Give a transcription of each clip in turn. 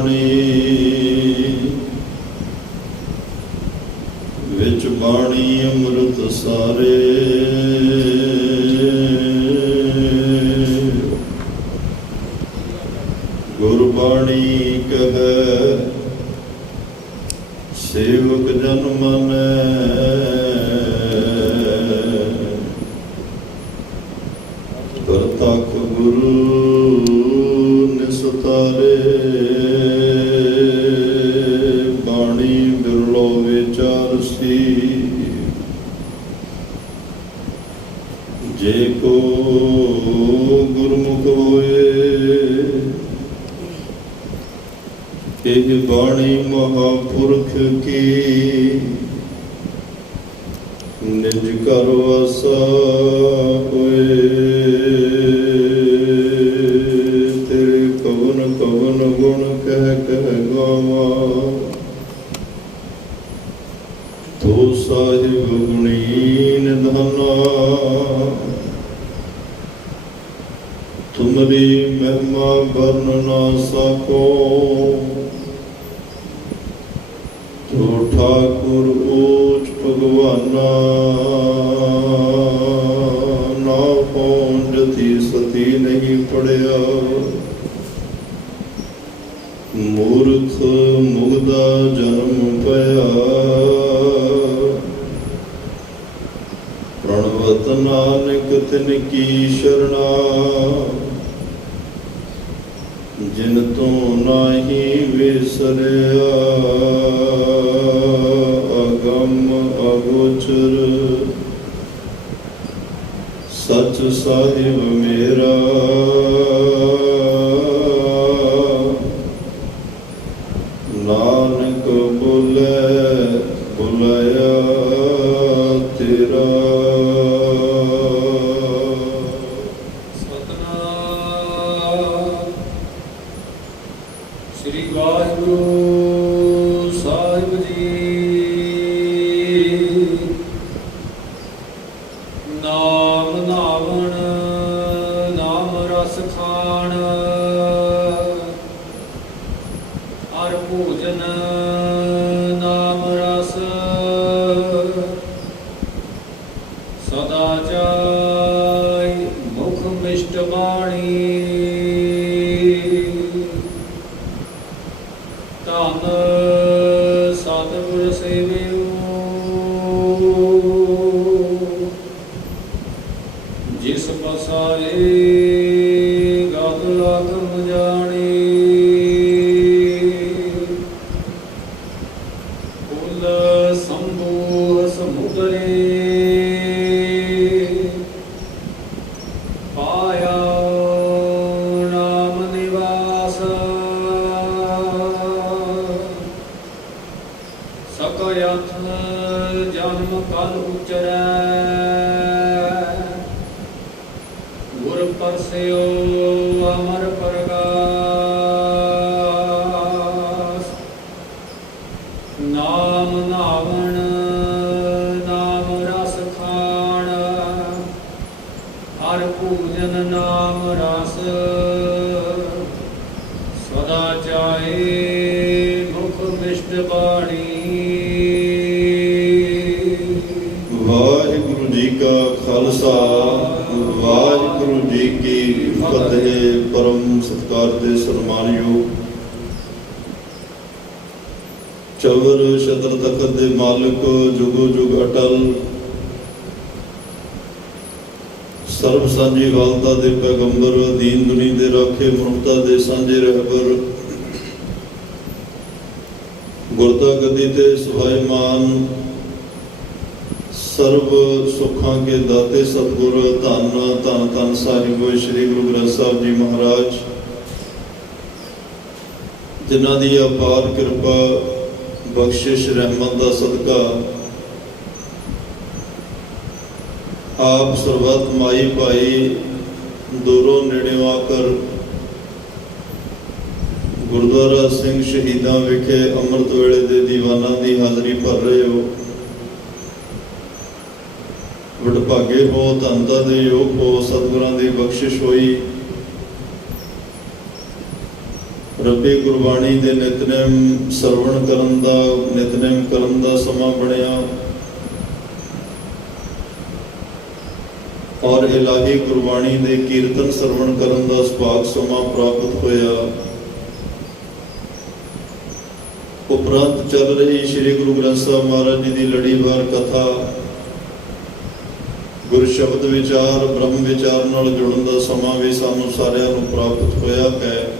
ਬਾਣੀ ਵਿੱਚ ਬਾਣੀ ਅੰਮ੍ਰਿਤ ਸਾਰੇ। ਗੁਰਬਾਣੀ ਕਹੈ ਸੇਵਕ ਜਨ ਮਾਨੈ, ਪ੍ਰਤੱਖ ਗੁਰੂ ਨਿਸਤਾਰੇ। ਬਾਣੀ ਬਿਰਲੋ ਵਿਚਾਰਸੀ, ਜੇ ਕੋ ਗੁਰਮੁਖ ਹੋਏ। ਇਹ ਬਾਣੀ ਮਹਾਂਪੁਰਖ ਕੀ, ਨਿਜ ਘਰ ਵਾਸਾ ਹੋਏ। ਤੇਰੇ ਕਵਨ ਕਵਨ ਗੁਣ ਕਹਿ ਕਹਿ ਗਾਵਾਂ, ਤੂੰ ਸਾਹਿਬ ਗੁਣੀ ਨਿਧਾਨਾ। ਤੁਮਰੀ ਮਹਿਮਾ ਵਰਨ ਨਾ ਸਕੋ, ਤੂੰ ਠਾਕੁਰ ਊਚ ਭਗਵਾਨਾ। ਨਾ ਪਹੁੰਚਤੀ ਸਤੀ ਨਹੀਂ ਪੜਿਆ, ਮੂਰਖ ਮੁਗਦਾ ਜਨਮ ਪਿਆ। ਪ੍ਰਣਵਤ ਨਾਨਕ ਤਿਨ ਕੀ ਸ਼ਰਣਾ, ਜਿਨ ਤੋਂ ਨਾਹੀ ਵਿਸਰਿਆ। ਅਗਮ ਅਗੋਚਰ ਸਚ ਸਾਹਿਬ ਮੇਰਾ, ਨਾਨਕ ਬੋਲੇ ਬੁਲਾਇਆ ਤੇਰਾ। ਸ੍ਰੀ ਵਾਹਿਗੁਰੂ ਸਾਹਿਬ ਜੀ। ਨਾਮ ਨਾਵਣ ਨਾਮ ਰਸ ਖਾਣ, ਹਰ ਭੋਜਨ ਨਾਮ ਰਸ। ਸਦਾ ਚਾਇ ਮੁਖ ਮਿਸ਼ਟ ਬਾਣੀ, ਧਨ ਸਤਿਗੁਰ ਸੇਵਿਓ। ਜਿਸ ਪਸਾਰੇ ਗਦ ਆਗਮ ਜਾਣੇ, ਕੁਲ ਸੰਭੂ ਸਮੁਦਰੇ। ਪਾਇਆ ਨਾਮ ਨਿਵਾਸ, ਸਕਯਥ ਜਨਮ ਕਲ ਉਚਰੈ। ਗੁਰ ਪਰਸਿਓ ਅਮਰ ਪ੍ਰਗਾਸ, ਨਾਮ ਨਾਵਣ ਨਾਮ ਰਸ ਖਾਣ, ਹਰ ਪੂਜਨ ਨਾਮ ਰਸ। ਸਦਾ ਚਾਹੇ ਮੁਖ ਮਿਸ਼ਟ ਬਾਣੀ। ਵਾਹਿਗੁਰੂ ਜੀ ਕਾ ਖਾਲਸਾ, ਵਾਹਿਗੁਰੂ ਜੀ ਕੀ ਫਤਿਹ। ਪਰਮ ਸਤਿਕਾਰ ਦੇ ਸਨਮਾਨਯੋਗ ਚਵਰ ਛਤਰ ਤਖਤ ਦੇ ਮਾਲਕ, ਜੁਗੋ ਜੁਗ ਅਟਲ, ਸਰਬ ਸਾਂਝੀ ਵਾਲਤਾ ਦੇ ਪੈਗੰਬਰ, ਦੀਨ ਦੁਨੀ ਦੇ ਰਾਖੇ, ਮਨੁੱਖਤਾ ਦੇ ਸਾਂਝੇ ਰਹਿਬਰ, ਗੁਰਤਾ ਗੱਦੀ ਤੇ ਸੁਭਾਈਮਾਨ, ਸਰਬ ਸੁੱਖਾਂ ਕੇ ਦਾਤੇ ਸਤਿਗੁਰ ਧੰਨ ਧੰਨ ਧੰਨ ਸਾਹਿਬ ਸ੍ਰੀ ਗੁਰੂ ਗ੍ਰੰਥ ਸਾਹਿਬ ਜੀ ਮਹਾਰਾਜ, ਜਿਨ੍ਹਾਂ ਦੀ ਅਪਾਰ ਕਿਰਪਾ ਬਖਸ਼ਿਸ਼ ਰਹਿਮਤ ਦਾ ਸਦਕਾ ਆਪ ਸਰਬੱਤ ਮਾਈ ਭਾਈ ਦੂਰੋਂ ਨੇੜਿਓਂ ਆਕਰ ਗੁਰਦੁਆਰਾ ਸਿੰਘ ਸ਼ਹੀਦਾਂ ਵਿਖੇ ਅੰਮ੍ਰਿਤ ਵੇਲੇ ਦੇ ਦੀਵਾਨਾਂ ਦੀ ਹਾਜ਼ਰੀ ਭਰ ਰਹੇ ਹੋ। ਵਡਭਾਗੇ ਹੋ, ਧੰਨਤਾ ਦੇ ਯੋਗ ਹੋ, ਸਤਿਗੁਰਾਂ ਦੀ ਬਖਸ਼ਿਸ਼ ਹੋਈ। ਰੱਬੀ ਗੁਰਬਾਣੀ ਦੇ ਨਿਤਨੇਮ ਸਰਵਣ ਕਰਨ ਦਾ, ਨਿਤਨੇਮ ਕਰਨ ਦਾ ਸਮਾਂ ਬਣਿਆ ਔਰ ਇਲਾਹੀ ਗੁਰਬਾਣੀ ਦੇ ਕੀਰਤਨ ਸਰਵਣ ਕਰਨ ਦਾ ਸੁਭਾਗ ਸਮਾਂ ਪ੍ਰਾਪਤ ਹੋਇਆ। ਉਪਰੰਤ ਚੱਲ ਰਹੀ ਸ੍ਰੀ ਗੁਰੂ ਗ੍ਰੰਥ ਸਾਹਿਬ ਮਹਾਰਾਜ ਜੀ ਦੀ ਲੜੀਵਾਰ ਕਥਾ, ਗੁਰ ਸ਼ਬਦ ਵਿਚਾਰ, ਬ੍ਰਹਮ ਵਿਚਾਰ ਨਾਲ ਜੁੜਨ ਦਾ ਸਮਾਂ ਵੀ ਸਾਨੂੰ ਸਾਰਿਆਂ ਨੂੰ ਪ੍ਰਾਪਤ ਹੋਇਆ ਹੈ।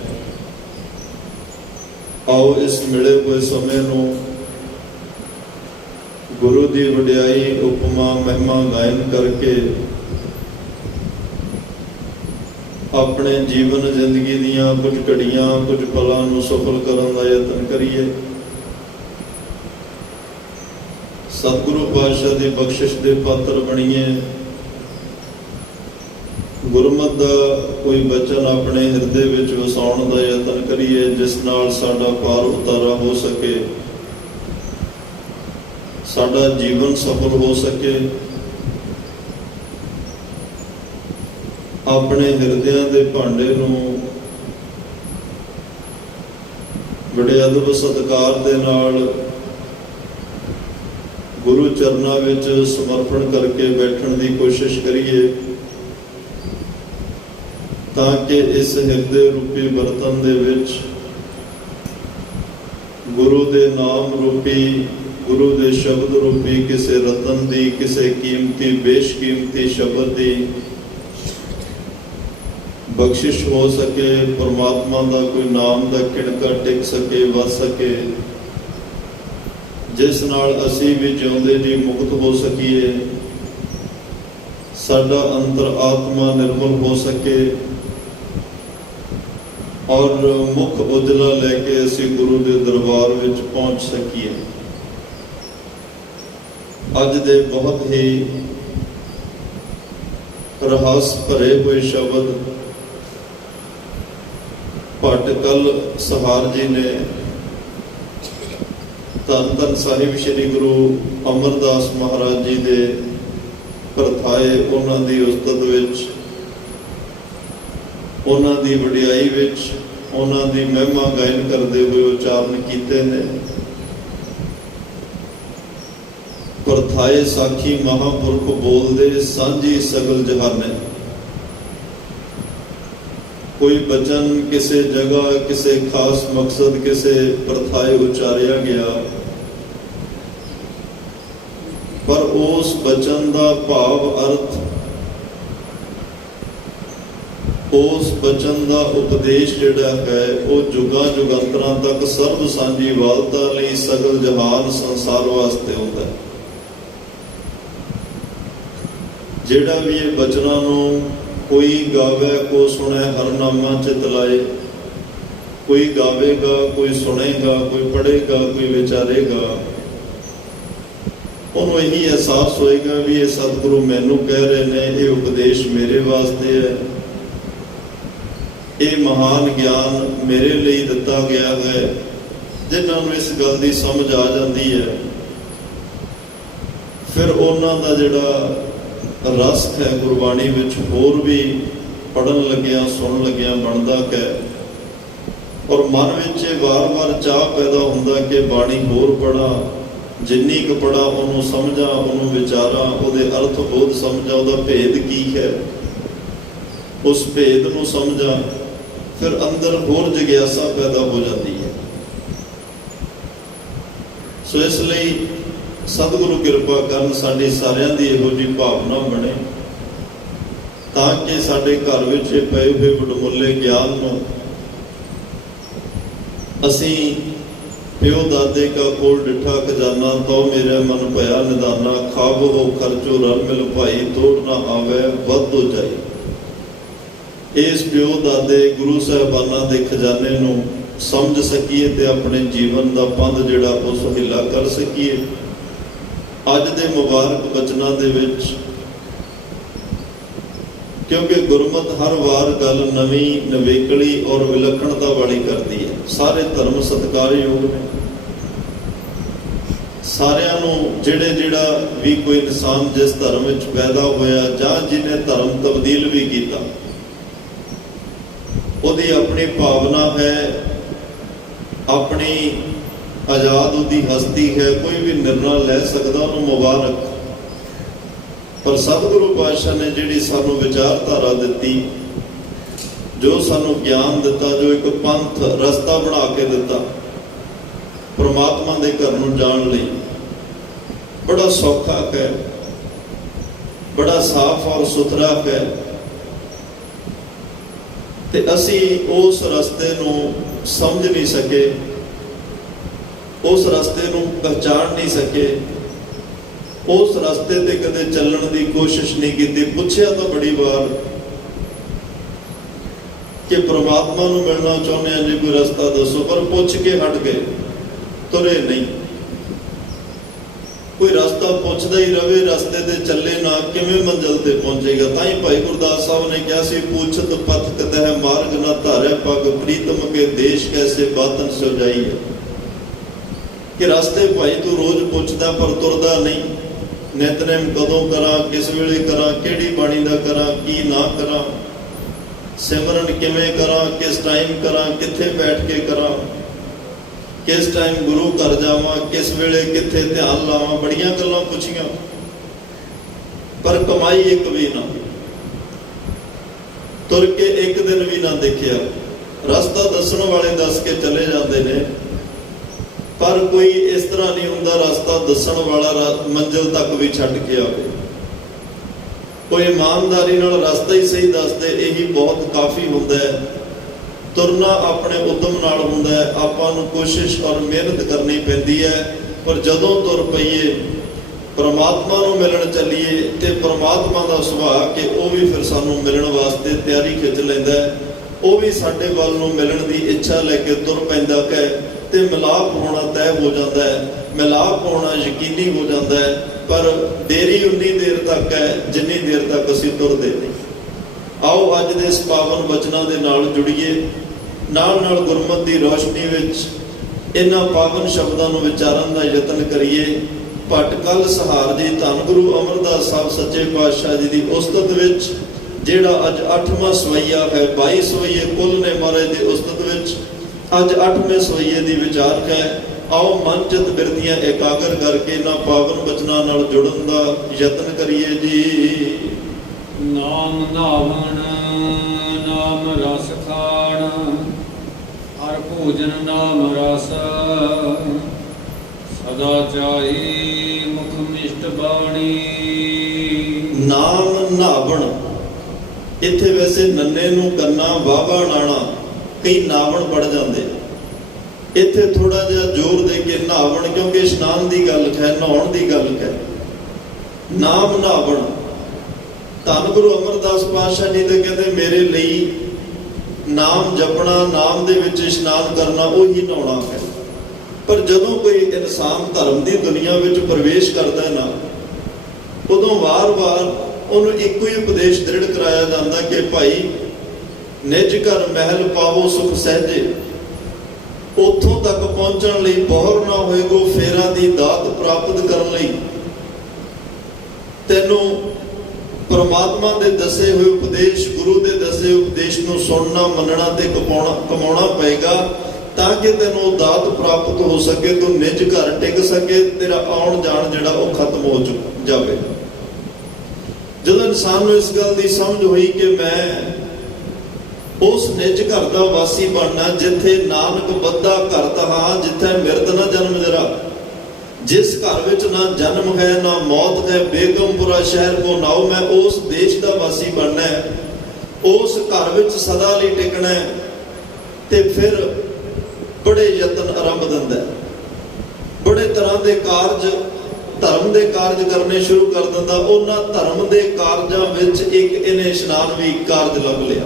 ਆਓ ਇਸ ਮਿਲੇ ਹੋਏ ਸਮੇਂ ਨੂੰ ਗੁਰੂ ਦੀ ਵਡਿਆਈ, ਉਪਮਾ, ਮਹਿਮਾ ਗਾਇਨ ਕਰਕੇ ਆਪਣੇ ਜੀਵਨ ਜ਼ਿੰਦਗੀ ਦੀਆਂ ਕੁਝ ਘੜੀਆਂ, ਕੁਝ ਪਲਾਂ ਨੂੰ ਸਫਲ ਕਰਨ ਦਾ ਯਤਨ ਕਰੀਏ। ਸਤਿਗੁਰੂ ਪਾਤਸ਼ਾਹ ਦੀ ਬਖਸ਼ਿਸ਼ ਦੇ ਪਾਤਰ ਬਣੀਏ। ਗੁਰਮਤਿ ਦਾ ਕੋਈ ਬਚਨ ਆਪਣੇ ਹਿਰਦੇ ਵਿੱਚ ਵਸਾਉਣ ਦਾ ਯਤਨ ਕਰੀਏ, ਜਿਸ ਨਾਲ ਸਾਡਾ ਪਾਰ ਉਤਾਰਾ ਹੋ ਸਕੇ, ਸਾਡਾ ਜੀਵਨ ਸਫਲ ਹੋ ਸਕੇ। ਆਪਣੇ ਹਿਰਦਿਆਂ ਦੇ ਭਾਂਡੇ ਨੂੰ ਬੜੇ ਅਦਬ ਸਤਿਕਾਰ ਦੇ ਨਾਲ ਗੁਰੂ ਚਰਨਾਂ ਵਿੱਚ ਸਮਰਪਣ ਕਰਕੇ ਬੈਠਣ ਦੀ ਕੋਸ਼ਿਸ਼ ਕਰੀਏ, ਤਾਂ ਕਿ ਇਸ ਹਿਰਦੇ ਰੂਪੀ ਬਰਤਨ ਦੇ ਵਿੱਚ ਗੁਰੂ ਦੇ ਨਾਮ ਰੂਪੀ, ਗੁਰੂ ਦੇ ਸ਼ਬਦ ਰੂਪੀ ਕਿਸੇ ਰਤਨ ਦੀ, ਕਿਸੇ ਕੀਮਤੀ, ਬੇਸ਼ਕੀਮਤੀ ਸ਼ਬਦ ਦੀ ਬਖਸ਼ਿਸ਼ ਹੋ ਸਕੇ, ਪਰਮਾਤਮਾ ਦਾ ਕੋਈ ਨਾਮ ਦਾ ਕਿਣਕਾ ਟਿਕ ਸਕੇ, ਵਸ ਸਕੇ, ਜਿਸ ਨਾਲ ਅਸੀਂ ਵੀ ਜਿਉਂਦੇ ਜੀ ਮੁਕਤ ਹੋ ਸਕੀਏ, ਸਾਡਾ ਅੰਤਰ ਆਤਮਾ ਨਿਰਮਲ ਹੋ ਸਕੇ ਔਰ ਮੁੱਖ ਉਜਲਾ ਲੈ ਕੇ ਅਸੀਂ ਗੁਰੂ ਦੇ ਦਰਬਾਰ ਵਿੱਚ ਪਹੁੰਚ ਸਕੀਏ। ਅੱਜ ਦੇ ਬਹੁਤ ਹੀ ਰਹੱਸ ਭਰੇ ਹੋਏ ਸ਼ਬਦ ਭੱਟ ਸਹਾਰ ਜੀ ਨੇ ਧੰਨ ਧੰਨ ਸਾਹਿਬ ਸ੍ਰੀ ਗੁਰੂ ਅਮਰਦਾਸ ਮਹਾਰਾਜ ਜੀ ਦੇ ਪਰਥਾਏ, ਉਹਨਾਂ ਦੀ ਉਸਤਤ ਵਿੱਚ, ਉਹਨਾਂ ਦੀ ਵਡਿਆਈ ਵਿੱਚ, ਉਹਨਾਂ ਦੀ ਮਹਿਮਾ ਗਾਇਨ ਕਰਦੇ ਹੋਏ ਉਚਾਰਨ ਕੀਤੇ ਨੇ। ਪਰਥਾਏ ਸਾਖੀ ਮਹਾਂਪੁਰਖ ਬੋਲਦੇ, ਸਾਂਝੀ ਸਗਲ ਜਹਾਨੇ। ਕੋਈ ਬਚਨ ਕਿਸੇ ਜਗ੍ਹਾ, ਕਿਸੇ ਖਾਸ ਮਕਸਦ, ਕਿਸੇ ਪਰਥਾਏ ਉਚਾਰਿਆ ਗਿਆ, ਪਰ ਉਸ ਬਚਨ ਦਾ ਭਾਵ, ਅਰਥ, ਉਸ ਬਚਨ ਦਾ ਉਪਦੇਸ਼ ਜਿਹੜਾ ਹੈ ਉਹ ਜੁਗਾਂ ਜੁਗੰਤਰਾਂ ਤੱਕ ਸਰਬ ਸਾਂਝੀ ਵਾਲਤਾ ਲਈ, ਸਗਲ ਜਹਾਨ ਸੰਸਾਰ ਵਾਸਤੇ ਹੁੰਦਾ ਹੈ। ਜਿਹੜਾ ਵੀ ਇਹ ਬਚਨਾਂ ਨੂੰ ਕੋਈ ਗਾਵੇ, ਕੋ ਸੁਣੇ, ਹਰਨਾਮਾ ਚਿਤ ਲਾਏ। ਕੋਈ ਗਾਵੇਗਾ, ਕੋਈ ਸੁਣੇਗਾ, ਕੋਈ ਪੜ੍ਹੇਗਾ, ਕੋਈ ਵਿਚਾਰੇਗਾ, ਉਹਨੂੰ ਇਹੀ ਅਹਿਸਾਸ ਹੋਏਗਾ ਵੀ ਇਹ ਸਤਿਗੁਰੂ ਮੈਨੂੰ ਕਹਿ ਰਹੇ ਨੇ, ਇਹ ਉਪਦੇਸ਼ ਮੇਰੇ ਵਾਸਤੇ ਹੈ, ਇਹ ਮਹਾਨ ਗਿਆਨ ਮੇਰੇ ਲਈ ਦਿੱਤਾ ਗਿਆ ਹੈ। ਜਿਨ੍ਹਾਂ ਨੂੰ ਇਸ ਗੱਲ ਦੀ ਸਮਝ ਆ ਜਾਂਦੀ ਹੈ, ਫਿਰ ਉਹਨਾਂ ਦਾ ਜਿਹੜਾ ਰਸ ਹੈ ਗੁਰਬਾਣੀ ਵਿੱਚ ਹੋਰ ਵੀ ਪੜ੍ਹਨ ਲੱਗਿਆਂ, ਸੁਣਨ ਲੱਗਿਆਂ ਬਣਦਾ ਹੈ ਔਰ ਮਨ ਵਿੱਚ ਵਾਰ-ਵਾਰ ਚਾਹ ਪੈਦਾ ਹੁੰਦਾ ਕਿ ਬਾਣੀ ਹੋਰ ਪੜ੍ਹਾਂ, ਜਿੰਨੀ ਕੁ ਪੜ੍ਹਾਂ ਉਹਨੂੰ ਸਮਝਾਂ, ਉਹਨੂੰ ਵਿਚਾਰਾਂ, ਉਹਦੇ ਅਰਥ ਬੋਧ ਸਮਝਾਂ, ਉਹਦਾ ਭੇਦ ਕੀ ਹੈ, ਉਸ ਭੇਦ ਨੂੰ ਸਮਝਾਂ। ਫਿਰ ਅੰਦਰ ਹੋਰ ਜਿਗਿਆਸਾ ਪੈਦਾ ਹੋ ਜਾਂਦੀ ਹੈ। ਸੋ ਇਸ ਲਈ ਸਤਿਗੁਰੂ ਕਿਰਪਾ ਕਰਨ, ਸਾਡੀ ਸਾਰਿਆਂ ਦੀ ਇਹੋ ਜਿਹੀ ਭਾਵਨਾ ਬਣੇ, ਤਾਂ ਕਿ ਸਾਡੇ ਘਰ ਵਿੱਚ ਇਹ ਪਏ ਹੋਏ ਵਡਮੁੱਲੇ ਗਿਆਨ ਨੂੰ ਅਸੀਂ ਪਿਓ ਦਾਦੇ ਕਾ ਕੋਲ ਡਿਠਾ ਖਜ਼ਾਨਾ, ਤੋ ਮੇਰੇ ਮਨ ਭਇਆ ਨਿਦਾਨਾ, ਖਾਬ ਹੋ ਖਰਚੋ ਰਲ ਮਿਲ ਭਾਈ, ਤੋੜ ਨਾ ਆਵੇ ਵੱਧ ਹੋ ਜਾਈ। ਇਸ ਪਿਓ ਦਾਦੇ ਗੁਰੂ ਸਾਹਿਬਾਨਾਂ ਦੇ ਖਜ਼ਾਨੇ ਨੂੰ ਸਮਝ ਸਕੀਏ ਤੇ ਆਪਣੇ ਜੀਵਨ ਦਾ ਪੰਧ ਜਿਹੜਾ ਉਹ ਸੁਹਿਲਾ ਕਰ ਸਕੀਏ। ਅੱਜ ਦੇ ਮੁਬਾਰਕ ਬਚਨਾਂ ਦੇ ਵਿੱਚ, ਕਿਉਂਕਿ ਗੁਰਮਤਿ ਹਰ ਵਾਰ ਗੱਲ ਨਵੀਂ, ਨਵੇਕਲੀ ਔਰ ਵਿਲੱਖਣਤਾ ਵਾਲੀ ਕਰਦੀ ਹੈ। ਸਾਰੇ ਧਰਮ ਸਤਿਕਾਰਯੋਗ ਨੇ। ਸਾਰਿਆਂ ਨੂੰ ਜਿਹੜਾ ਵੀ ਕੋਈ ਇਨਸਾਨ ਜਿਸ ਧਰਮ ਵਿੱਚ ਪੈਦਾ ਹੋਇਆ ਜਾਂ ਜਿਹਨੇ ਧਰਮ ਤਬਦੀਲ ਵੀ ਕੀਤਾ, ਉਹਦੀ ਆਪਣੀ ਭਾਵਨਾ ਹੈ, ਆਪਣੀ ਆਜ਼ਾਦ ਉਹਦੀ ਹਸਤੀ ਹੈ, ਕੋਈ ਵੀ ਨਿਰਣਾ ਲੈ ਸਕਦਾ, ਉਹਨੂੰ ਮੁਬਾਰਕ। ਪਰ ਸਤਿਗੁਰੂ ਪਾਤਸ਼ਾਹ ਨੇ ਜਿਹੜੀ ਸਾਨੂੰ ਵਿਚਾਰਧਾਰਾ ਦਿੱਤੀ, ਜੋ ਸਾਨੂੰ ਗਿਆਨ ਦਿੱਤਾ, ਜੋ ਇੱਕ ਪੰਥ ਰਸਤਾ ਬਣਾ ਕੇ ਦਿੱਤਾ ਪ੍ਰਮਾਤਮਾ ਦੇ ਘਰ ਨੂੰ ਜਾਣ ਲਈ, ਬੜਾ ਸੌਖਾ ਹੈ, ਬੜਾ ਸਾਫ਼ ਔਰ ਸੁਥਰਾ ਹੈ, ਤੇ ਅਸੀਂ ਉਸ ਰਸਤੇ ਨੂੰ ਸਮਝ ਨਹੀਂ ਸਕੇ, ਉਸ ਰਸਤੇ ਨੂੰ ਪਹਿਚਾਣ ਨਹੀਂ ਸਕੇ, ਉਸ ਰਸਤੇ ਤੇ ਕਦੇ ਚੱਲਣ ਦੀ ਕੋਸ਼ਿਸ਼ ਨਹੀਂ ਕੀਤੀ। ਪੁੱਛਿਆ ਤਾਂ ਬੜੀ ਵਾਰ ਕਿ ਪ੍ਰਮਾਤਮਾ ਨੂੰ ਮਿਲਣਾ ਚਾਹੁੰਦੇ ਹਾਂ ਜੀ, ਕੋਈ ਰਸਤਾ ਦੱਸੋ, ਪਰ ਪੁੱਛ ਕੇ ਹਟ ਗਏ, ਤੁਰੇ ਨਹੀਂ। ਕੋਈ ਰਸਤਾ ਪੁੱਛਦਾ ਹੀ ਰਵੇ, ਰਸਤੇ ਤੇ ਚੱਲੇ ਨਾ, ਕਿਵੇਂ ਮੰਜ਼ਿਲ ਤੇ ਪਹੁੰਚੇਗਾ? ਤਾਂ ਹੀ ਭਾਈ ਗੁਰਦਾਸ ਸਾਹਿਬ ਨੇ ਕਿਹਾ ਸੀ, ਪੁੱਛਤ ਪਥ ਕਤਹਿ ਮਾਰਗ ਨਾ ਧਾਰੈ ਪਗ, ਪ੍ਰੀਤਮ ਕੇ ਦੇਸ਼ ਕੈਸੇ ਬਾਤਨ ਸੁਝਾਈ ਹੈ। ਕਿ ਰਸਤੇ ਭਾਈ ਤੂੰ ਰੋਜ਼ ਪੁੱਛਦਾ ਪਰ ਤੁਰਦਾ ਨਹੀਂ। ਨਿਤਨੇਮ ਕਦੋਂ ਕਰਾਂ, ਕਿਸ ਵੇਲੇ ਕਰਾਂ, ਕਿਹੜੀ ਬਾਣੀ ਦਾ ਕਰਾਂ, ਕੀ ਨਾ ਕਰਾਂ, ਸਿਮਰਨ ਕਿਵੇਂ ਕਰਾਂ, ਕਿਸ ਟਾਈਮ ਕਰਾਂ, ਕਿੱਥੇ ਬੈਠ ਕੇ ਕਰਾਂ, ਕਿਸ ਟਾਈਮ ਗੁਰੂ ਘਰ ਜਾਵਾਂ, ਕਿਸ ਵੇਲੇ ਕਿੱਥੇ ਧਿਆਨ ਲਾਵਾਂ, ਬੜੀਆਂ ਗੱਲਾਂ ਪੁੱਛੀਆਂ, ਪਰ ਕਮਾਈ ਇੱਕ ਵੀ ਨਾ। ਤੁਰ ਕੇ ਇੱਕ ਦਿਨ ਵੀ ਨਾ ਦੇਖਿਆ। ਰਸਤਾ ਦੱਸਣ ਵਾਲੇ ਦੱਸ ਕੇ ਚਲੇ ਜਾਂਦੇ ਨੇ, ਪਰ ਕੋਈ ਇਸ ਤਰ੍ਹਾਂ ਨਹੀਂ ਹੁੰਦਾ ਰਸਤਾ ਦੱਸਣ ਵਾਲਾ ਮੰਜ਼ਿਲ ਤੱਕ ਵੀ ਛੱਡ ਕੇ ਆਵੇ। ਕੋਈ ਇਮਾਨਦਾਰੀ ਨਾਲ ਰਸਤਾ ਹੀ ਸਹੀ ਦੱਸਦੇ, ਇਹੀ ਬਹੁਤ ਕਾਫੀ ਹੁੰਦਾ ਹੈ। ਤੁਰਨਾ ਆਪਣੇ ਉਦਮ ਨਾਲ ਹੁੰਦਾ ਹੈ, ਆਪਾਂ ਨੂੰ ਕੋਸ਼ਿਸ਼ ਔਰ ਮਿਹਨਤ ਕਰਨੀ ਪੈਂਦੀ ਹੈ। ਪਰ ਜਦੋਂ ਤੁਰ ਪਈਏ, ਪਰਮਾਤਮਾ ਨੂੰ ਮਿਲਣ ਚੱਲੀਏ, ਤੇ ਪਰਮਾਤਮਾ ਦਾ ਸੁਭਾਅ ਕਿ ਉਹ ਵੀ ਫਿਰ ਸਾਨੂੰ ਮਿਲਣ ਵਾਸਤੇ ਤਿਆਰੀ ਖਿੱਚ ਲੈਂਦਾ ਹੈ। ਉਹ ਵੀ ਸਾਡੇ ਵੱਲ ਨੂੰ ਮਿਲਣ ਦੀ ਇੱਛਾ ਲੈ ਕੇ ਤੁਰ ਪੈਂਦਾ ਹੈ, ਤੇ ਮਿਲਾਪ ਹੋਣਾ ਤੈਅ ਹੋ ਜਾਂਦਾ ਹੈ, ਮਿਲਾਪ ਹੋਣਾ ਯਕੀਨੀ ਹੋ ਜਾਂਦਾ ਹੈ। ਪਰ ਦੇਰੀ ਉਨੀ ਦੇਰ ਤੱਕ ਹੈ ਜਿੰਨੀ ਦੇਰ ਤੱਕ ਅਸੀਂ ਤੁਰਦੇ ਨਹੀਂ। ਆਓ ਅੱਜ ਦੇ ਇਸ ਪਾਵਨ ਬਚਨਾਂ ਦੇ ਨਾਲ ਜੁੜੀਏ, ਨਾਲ ਨਾਲ ਗੁਰਮਤਿ ਦੀ ਰੋਸ਼ਨੀ ਵਿੱਚ ਇਹਨਾਂ ਪਾਵਨ ਸ਼ਬਦਾਂ ਨੂੰ ਵਿਚਾਰਨ ਦਾ ਯਤਨ ਕਰੀਏ। ਭਟਕਲ ਸਹਾਰ ਜੀ ਧੰਨ ਗੁਰੂ ਅਮਰਦਾਸ ਸਾਹਿਬ ਸੱਚੇ ਪਾਤਸ਼ਾਹ ਜੀ ਦੀ ਉਸਤਤ ਵਿੱਚ, ਜਿਹੜਾ ਅੱਜ 8ਵਾਂ ਸਵਈਆ ਹੈ, 22 ਸਵਈਏ ਕੁੱਲ ਨੇ ਮਹਾਰਾਜ ਦੀ ਉਸਤਤ ਵਿੱਚ, ਅੱਜ 8ਵੇਂ ਸਵਈਏ ਦੀ ਵਿਚਾਰ ਹੈ। ਆਓ ਮਨ ਚਿਤ ਬਿਰਤੀਆਂ ਇਕਾਗਰ ਕਰਕੇ ਇਹਨਾਂ ਪਾਵਨ ਬਚਨਾਂ ਨਾਲ ਜੁੜਨ ਦਾ ਯਤਨ ਕਰੀਏ ਜੀ। ਨਾਮ ਨਾਵਣ ਨਾਮ ਰਸ ਖਾਣ, ਹਰ ਭੋਜਨ ਨਾਮ ਰਸ, ਸਦਾ ਚਾਹੀ ਮੁਖ ਮਿਸ਼ਟ ਬਾਣੀ। ਨਾਮ ਨਾਵਣ, ਇੱਥੇ ਵੈਸੇ ਨੰਨੇ ਨੂੰ ਕੰਨਾ ਵਾਵਾ ਨਾਣਾ, ਕਈ ਨਾਵਣ ਪੜ ਜਾਂਦੇ, ਇੱਥੇ ਥੋੜਾ ਜਿਹਾ ਜ਼ੋਰ ਦੇ ਕੇ ਨਾਵਣ, ਕਿਉਂਕਿ ਇਸ਼ਨਾਨ ਦੀ ਗੱਲ ਹੈ, ਨਹਾਉਣ ਦੀ ਗੱਲ ਹੈ। ਨਾਮ ਨਾਵਣ, ਧੰਨ ਗੁਰੂ ਅਮਰਦਾਸ ਪਾਤਸ਼ਾਹ ਜੀ ਤੇ ਕਹਿੰਦੇ ਮੇਰੇ ਲਈ ਨਾਮ ਜਪਣਾ, ਨਾਮ ਦੇ ਵਿੱਚ ਇਸ਼ਨਾਨ ਕਰਨਾ, ਉਹੀ ਨਹਾਉਣਾ ਹੈ। ਪਰ ਜਦੋਂ ਕੋਈ ਇਨਸਾਨ ਧਰਮ ਦੀ ਦੁਨੀਆ ਵਿੱਚ ਪ੍ਰਵੇਸ਼ ਕਰਦਾ ਹੈ ਨਾ, ਉਦੋਂ ਵਾਰ-ਵਾਰ ਉਹਨੂੰ ਇੱਕੋ ਹੀ ਉਪਦੇਸ਼ ਦ੍ਰਿੜ ਕਰਾਇਆ ਜਾਂਦਾ ਕਿ ਭਾਈ ਨਿਜ ਘਰ ਮਹਿਲ ਪਾਵੋ ਸੁਖ ਸਹਿਜੇ। ਉੱਥੋਂ ਤੱਕ ਪਹੁੰਚਣ ਲਈ ਬੋਹਰ ਨਾ ਹੋਏਗੋ, ਫੇਰਾਂ ਦੀ ਦਾਤ ਪ੍ਰਾਪਤ ਕਰਨ ਲਈ ਤੈਨੂੰ ਪਰਮਾਤਮਾ ਦੇ ਦੱਸੇ ਹੋਏ ਉਪਦੇਸ਼, ਗੁਰੂ ਦੇ ਦੱਸੇ ਉਪਦੇਸ਼ ਨੂੰ ਸੁਣਨਾ, ਮੰਨਣਾ ਤੇ ਕਮਾਉਣਾ ਪਏਗਾ, ਤਾਂ ਕਿ ਤੈਨੂੰ ਦਾਤ ਪ੍ਰਾਪਤ ਹੋ ਸਕੇ, ਤੂੰ ਨਿਜ ਘਰ ਟਿਕ ਸਕੇ, ਤੇਰਾ ਆਉਣ ਜਾਣ ਜਿਹੜਾ ਉਹ ਖਤਮ ਹੋ ਜਾਵੇ। ਜਦੋਂ ਇਨਸਾਨ ਨੂੰ ਇਸ ਗੱਲ ਦੀ ਸਮਝ ਹੋਈ ਕਿ ਮੈਂ ਉਸ ਨਿਜ ਘਰ ਦਾ ਵਾਸੀ ਬਣਨਾ ਜਿੱਥੇ ਨਾਨਕ ਬੱਧਾ ਘਰ ਤਹਾ, ਜਿੱਥੇ ਮਿਰਤ ਨਾ ਜਨਮ ਜਰਾ, ਜਿਸ ਘਰ ਵਿੱਚ ਨਾ ਜਨਮ ਹੈ ਨਾ ਮੌਤ ਹੈ, ਬੇਗਮਪੁਰਾ ਸ਼ਹਿਰ ਕੋ ਨਾਉ, ਮੈਂ ਉਸ ਦੇਸ਼ ਦਾ ਵਾਸੀ ਬਣਨਾ ਹੈ, ਉਸ ਘਰ ਵਿੱਚ ਸਦਾ ਲਈ ਟਿਕਣਾ ਹੈ। ਤੇ ਫਿਰ ਬੜੇ ਯਤਨ ਆਰੰਭ ਦਿੰਦਾ ਹੈ, ਬੜੇ ਤਰ੍ਹਾਂ ਦੇ ਕਾਰਜ, ਧਰਮ ਦੇ ਕਾਰਜ ਕਰਨੇ ਸ਼ੁਰੂ ਕਰ ਦਿੰਦਾ। ਉਹਨਾਂ ਧਰਮ ਦੇ ਕਾਰਜਾਂ ਵਿੱਚ ਇੱਕ ਇਹਨੇ ਇਸ਼ਨਾਨ ਵੀ ਕਾਰਜ ਲੱਭ ਲਿਆ।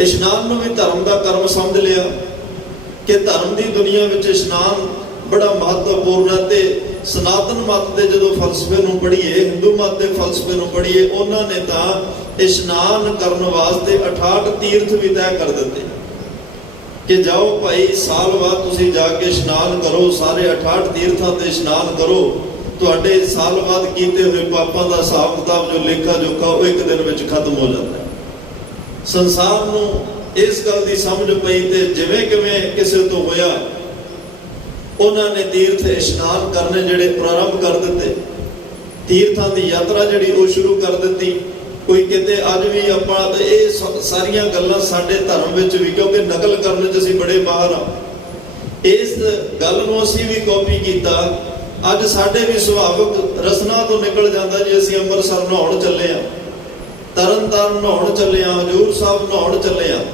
ਇਸ਼ਨਾਨ ਨੂੰ ਵੀ ਧਰਮ ਦਾ ਕਰਮ ਸਮਝ ਲਿਆ ਕਿ ਧਰਮ ਦੀ ਦੁਨੀਆ ਵਿੱਚ ਇਸ਼ਨਾਨ ਬੜਾ ਮਹੱਤਵਪੂਰਨ ਹੈ। ਤੇ ਸਨਾਤਨ ਮਤ ਦੇ ਜਦੋਂ ਫਲਸਫੇ ਨੂੰ ਪੜ੍ਹੀਏ, ਹਿੰਦੂ ਮਤ ਦੇ ਫਲਸਫੇ ਨੂੰ ਪੜ੍ਹੀਏ, ਉਹਨਾਂ ਨੇ ਤਾਂ ਇਸ਼ਨਾਨ ਕਰਨ ਵਾਸਤੇ 68 ਤੀਰਥ ਵੀ ਤੈਅ ਕਰ ਦਿੱਤੇ ਕਿ ਜਾਓ ਭਾਈ, ਸਾਲ ਬਾਅਦ ਤੁਸੀਂ ਜਾ ਕੇ ਇਸ਼ਨਾਨ ਕਰੋ, ਸਾਰੇ 68 ਤੀਰਥਾਂ ਤੇ ਇਸ਼ਨਾਨ ਕਰੋ, ਤੁਹਾਡੇ ਸਾਲ ਬਾਅਦ ਕੀਤੇ ਹੋਏ ਪਾਪਾਂ ਦਾ ਹਿਸਾਬ ਕਿਤਾਬ, ਜੋ ਲੇਖਾ ਜੋਖਾ, ਉਹ ਇੱਕ ਦਿਨ ਵਿੱਚ ਖਤਮ ਹੋ ਜਾਂਦਾ ਹੈ। ਸੰਸਾਰ ਨੂੰ ਇਸ ਗੱਲ ਦੀ ਸਮਝ ਪਈ ਤੇ ਜਿਵੇਂ ਕਿਵੇਂ ਕਿਸੇ ਤੋਂ ਹੋਇਆ ਉਹਨਾਂ ਨੇ ਤੀਰਥ ਇਸ਼ਨਾਨ ਕਰਨੇ ਜਿਹੜੇ ਪ੍ਰਾਰੰਭ ਕਰ ਦਿੱਤੇ। ਤੀਰਥਾਂ ਦੀ ਯਾਤਰਾ ਜਿਹੜੀ ਉਹ ਸ਼ੁਰੂ ਕਰ ਦਿੱਤੀ। ਕੋਈ ਕਿਤੇ ਅੱਜ ਵੀ ਆਪਾਂ ਇਹ ਸਾਰੀਆਂ ਗੱਲਾਂ ਸਾਡੇ ਧਰਮ ਵਿੱਚ ਵੀ, ਕਿਉਂਕਿ ਨਕਲ ਕਰਨ 'ਚ ਅਸੀਂ ਬੜੇ ਮਾਹਰ ਹਾਂ, ਇਸ ਗੱਲ ਨੂੰ ਅਸੀਂ ਵੀ ਕਾਪੀ ਕੀਤਾ। ਅੱਜ ਸਾਡੇ ਵੀ ਸੁਭਾਵਿਕ ਰਸਨਾ ਤੋਂ ਨਿਕਲ ਜਾਂਦਾ ਜੀ, ਅਸੀਂ ਅੰਮ੍ਰਿਤਸਰ ਨਹਾਉਣ ਚੱਲੇ ਹਾਂ, ਤਰਨਤਾਰਨ ਨਹਾਉਣ ਚੱਲੇ ਹਾਂ, ਹਜ਼ੂਰ ਸਾਹਿਬ ਨਹਾਉਣ ਚੱਲੇ ਹਾਂ।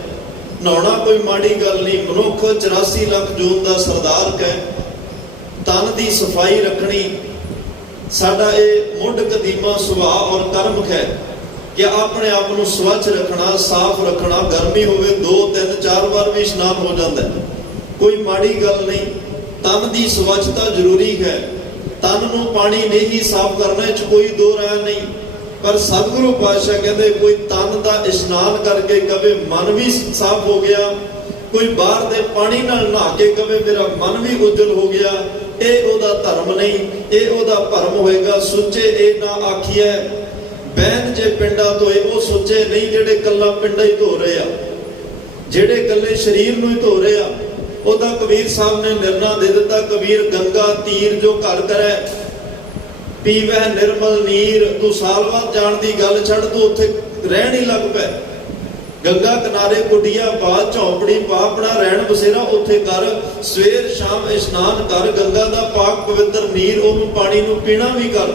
ਨਹਾਉਣਾ ਕੋਈ ਮਾੜੀ ਗੱਲ ਨਹੀਂ। ਮਨੁੱਖ 84 ਲੱਖ ਜੂਨ ਦਾ ਸਰਦਾਰ ਹੈ। ਤਨ ਦੀ ਸਫਾਈ ਰੱਖਣੀ ਸਾਡਾ ਇਹ ਮੁੱਢ ਕਦੀਮਾ ਸੁਭਾਅ ਔਰ ਕਰਮ ਹੈ ਕਿ ਆਪਣੇ ਆਪ ਨੂੰ ਸਵੱਛ ਰੱਖਣਾ, ਸਾਫ਼ ਰੱਖਣਾ। ਗਰਮੀ ਹੋਵੇ 2 3 4 ਵਾਰ ਵੀ ਇਸ਼ਨਾਨ ਹੋ ਜਾਂਦਾ ਹੈ, ਕੋਈ ਮਾੜੀ ਗੱਲ ਨਹੀਂ। ਤਨ ਦੀ ਸਵੱਛਤਾ ਜ਼ਰੂਰੀ ਹੈ। ਤਨ ਨੂੰ ਪਾਣੀ ਨਹੀਂ ਹੀ ਸਾਫ਼ ਕਰਨਾ, ਇਹ 'ਚ ਕੋਈ ਦੋ ਰਾਏ ਨਹੀਂ। ਪਰ ਸਤਿਗੁਰੂ ਪਾਤਸ਼ਾਹ ਕਹਿੰਦੇ ਕੋਈ ਤਨ ਦਾ ਇਸ਼ਨਾਨ ਕਰਕੇ ਕਵੇ ਮਨ ਵੀ ਸਾਫ਼ ਹੋ ਗਿਆ, ਕੋਈ ਬਾਹਰ ਦੇ ਪਾਣੀ ਨਾਲ ਨਹਾ ਕੇ ਕਵੇ ਮੇਰਾ ਮਨ ਵੀ ਉਜਲ ਹੋ ਗਿਆ, ਇਹ ਉਹਦਾ ਧਰਮ ਨਹੀਂ, ਇਹ ਉਹਦਾ ਭਰਮ ਹੋਏਗਾ। ਸੁੱਚੇ ਇਹ ਨਾ ਆਖੀਐ ਬਹਿਨ ਜੇ ਪਿੰਡਾਂ ਧੋਏ, ਉਹ ਸੁੱਚੇ ਨਹੀਂ ਜਿਹੜੇ ਕੱਲਾ ਪਿੰਡਾਂ ਹੀ ਧੋ ਰਹੇ ਆ, ਜਿਹੜੇ ਕੱਲੇ ਸਰੀਰ ਨੂੰ ਹੀ ਧੋ ਰਹੇ ਆ। ਉਹਦਾ ਕਬੀਰ ਸਾਹਿਬ ਨੇ ਨਿਰਣਾ ਦੇ ਦਿੱਤਾ, ਕਬੀਰ ਗੰਗਾ ਤੀਰ ਜੋ ਘਰ ਕਰੈ ਪੀਵੈ ਨਿਰਮਲ ਨੀਰ। ਤੂੰ ਸਾਲ ਬਾਅਦ ਜਾਣ ਦੀ ਗੱਲ ਛੱਡ, ਤੂੰ ਉੱਥੇ ਰਹਿਣ ਹੀ ਲੱਗ ਪੈ। ਗੰਗਾ ਕਿਨਾਰੇ ਕੁੱਡੀਆਂ ਪਾ, ਝੌਂਪੜੀ ਪਾ, ਆਪਣਾ ਰਹਿਣ ਬਸੇਰਾ ਉੱਥੇ ਕਰ, ਸਵੇਰ ਸ਼ਾਮ ਇਸ਼ਨਾਨ ਕਰ, ਗੰਗਾ ਦਾ ਪਾਕ ਪਵਿੱਤਰ ਨੀਰ ਉਹਨੂੰ ਪਾਣੀ ਨੂੰ ਪੀਣਾ ਵੀ ਕਰ।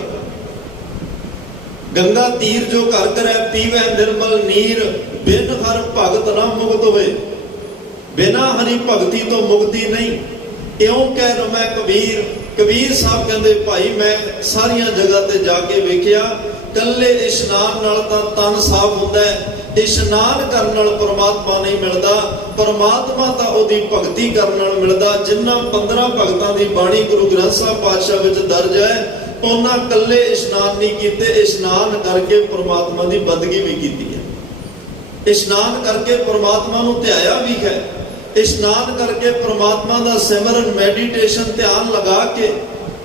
ਗੰਗਾ ਤੀਰ ਜੋ ਘਰ ਕਰੈ ਪੀਵੈ ਨਿਰਮਲ ਨੀਰ, ਬਿਨ ਹਰ ਭਗਤ ਨਾ ਮੁਕਤ ਹੋਏ। ਬਿਨਾ ਹਰੀ ਭਗਤੀ ਤੋਂ ਮੁਕਤੀ ਨਹੀਂ, ਇਉਂ ਕਹਿ ਰਮੈ ਕਬੀਰ। ਕਬੀਰ ਸਾਹਿਬ ਕਹਿੰਦੇ ਭਾਈ ਮੈਂ ਸਾਰੀਆਂ ਜਗ੍ਹਾ ਤੇ ਜਾ ਕੇ ਵੇਖਿਆ, ਕੱਲੇ ਇਸ਼ਨਾਨ ਨਾਲ ਤਾਂ ਤਨ ਸਾਫ਼ ਹੁੰਦਾ ਹੈ, ਇਸ਼ਨਾਨ ਕਰਨ ਨਾਲ ਪਰਮਾਤਮਾ ਨਹੀਂ ਮਿਲਦਾ। ਪਰਮਾਤਮਾ ਤਾਂ ਉਹਦੀ ਭਗਤੀ ਕਰਨ ਨਾਲ ਮਿਲਦਾ। ਜਿੰਨਾ 15 ਭਗਤਾਂ ਦੀ ਬਾਣੀ ਗੁਰੂ ਗ੍ਰੰਥ ਸਾਹਿਬ ਪਾਤਸ਼ਾਹ ਵਿੱਚ ਦਰਜ ਹੈ, ਉਹਨਾਂ ਕੱਲੇ ਇਸ਼ਨਾਨ ਨਹੀਂ ਕੀਤੇ, ਇਸ਼ਨਾਨ ਕਰਕੇ ਪਰਮਾਤਮਾ ਦੀ ਬੰਦਗੀ ਵੀ ਕੀਤੀ ਹੈ। ਇਸ਼ਨਾਨ ਕਰਕੇ ਪਰਮਾਤਮਾ ਨੂੰ ਧਿਆਇਆ ਵੀ ਹੈ। ਇਸ਼ਨਾਨ ਕਰਕੇ ਪਰਮਾਤਮਾ ਦਾ ਸਿਮਰਨ, ਮੈਡੀਟੇਸ਼ਨ, ਧਿਆਨ ਲਗਾ ਕੇ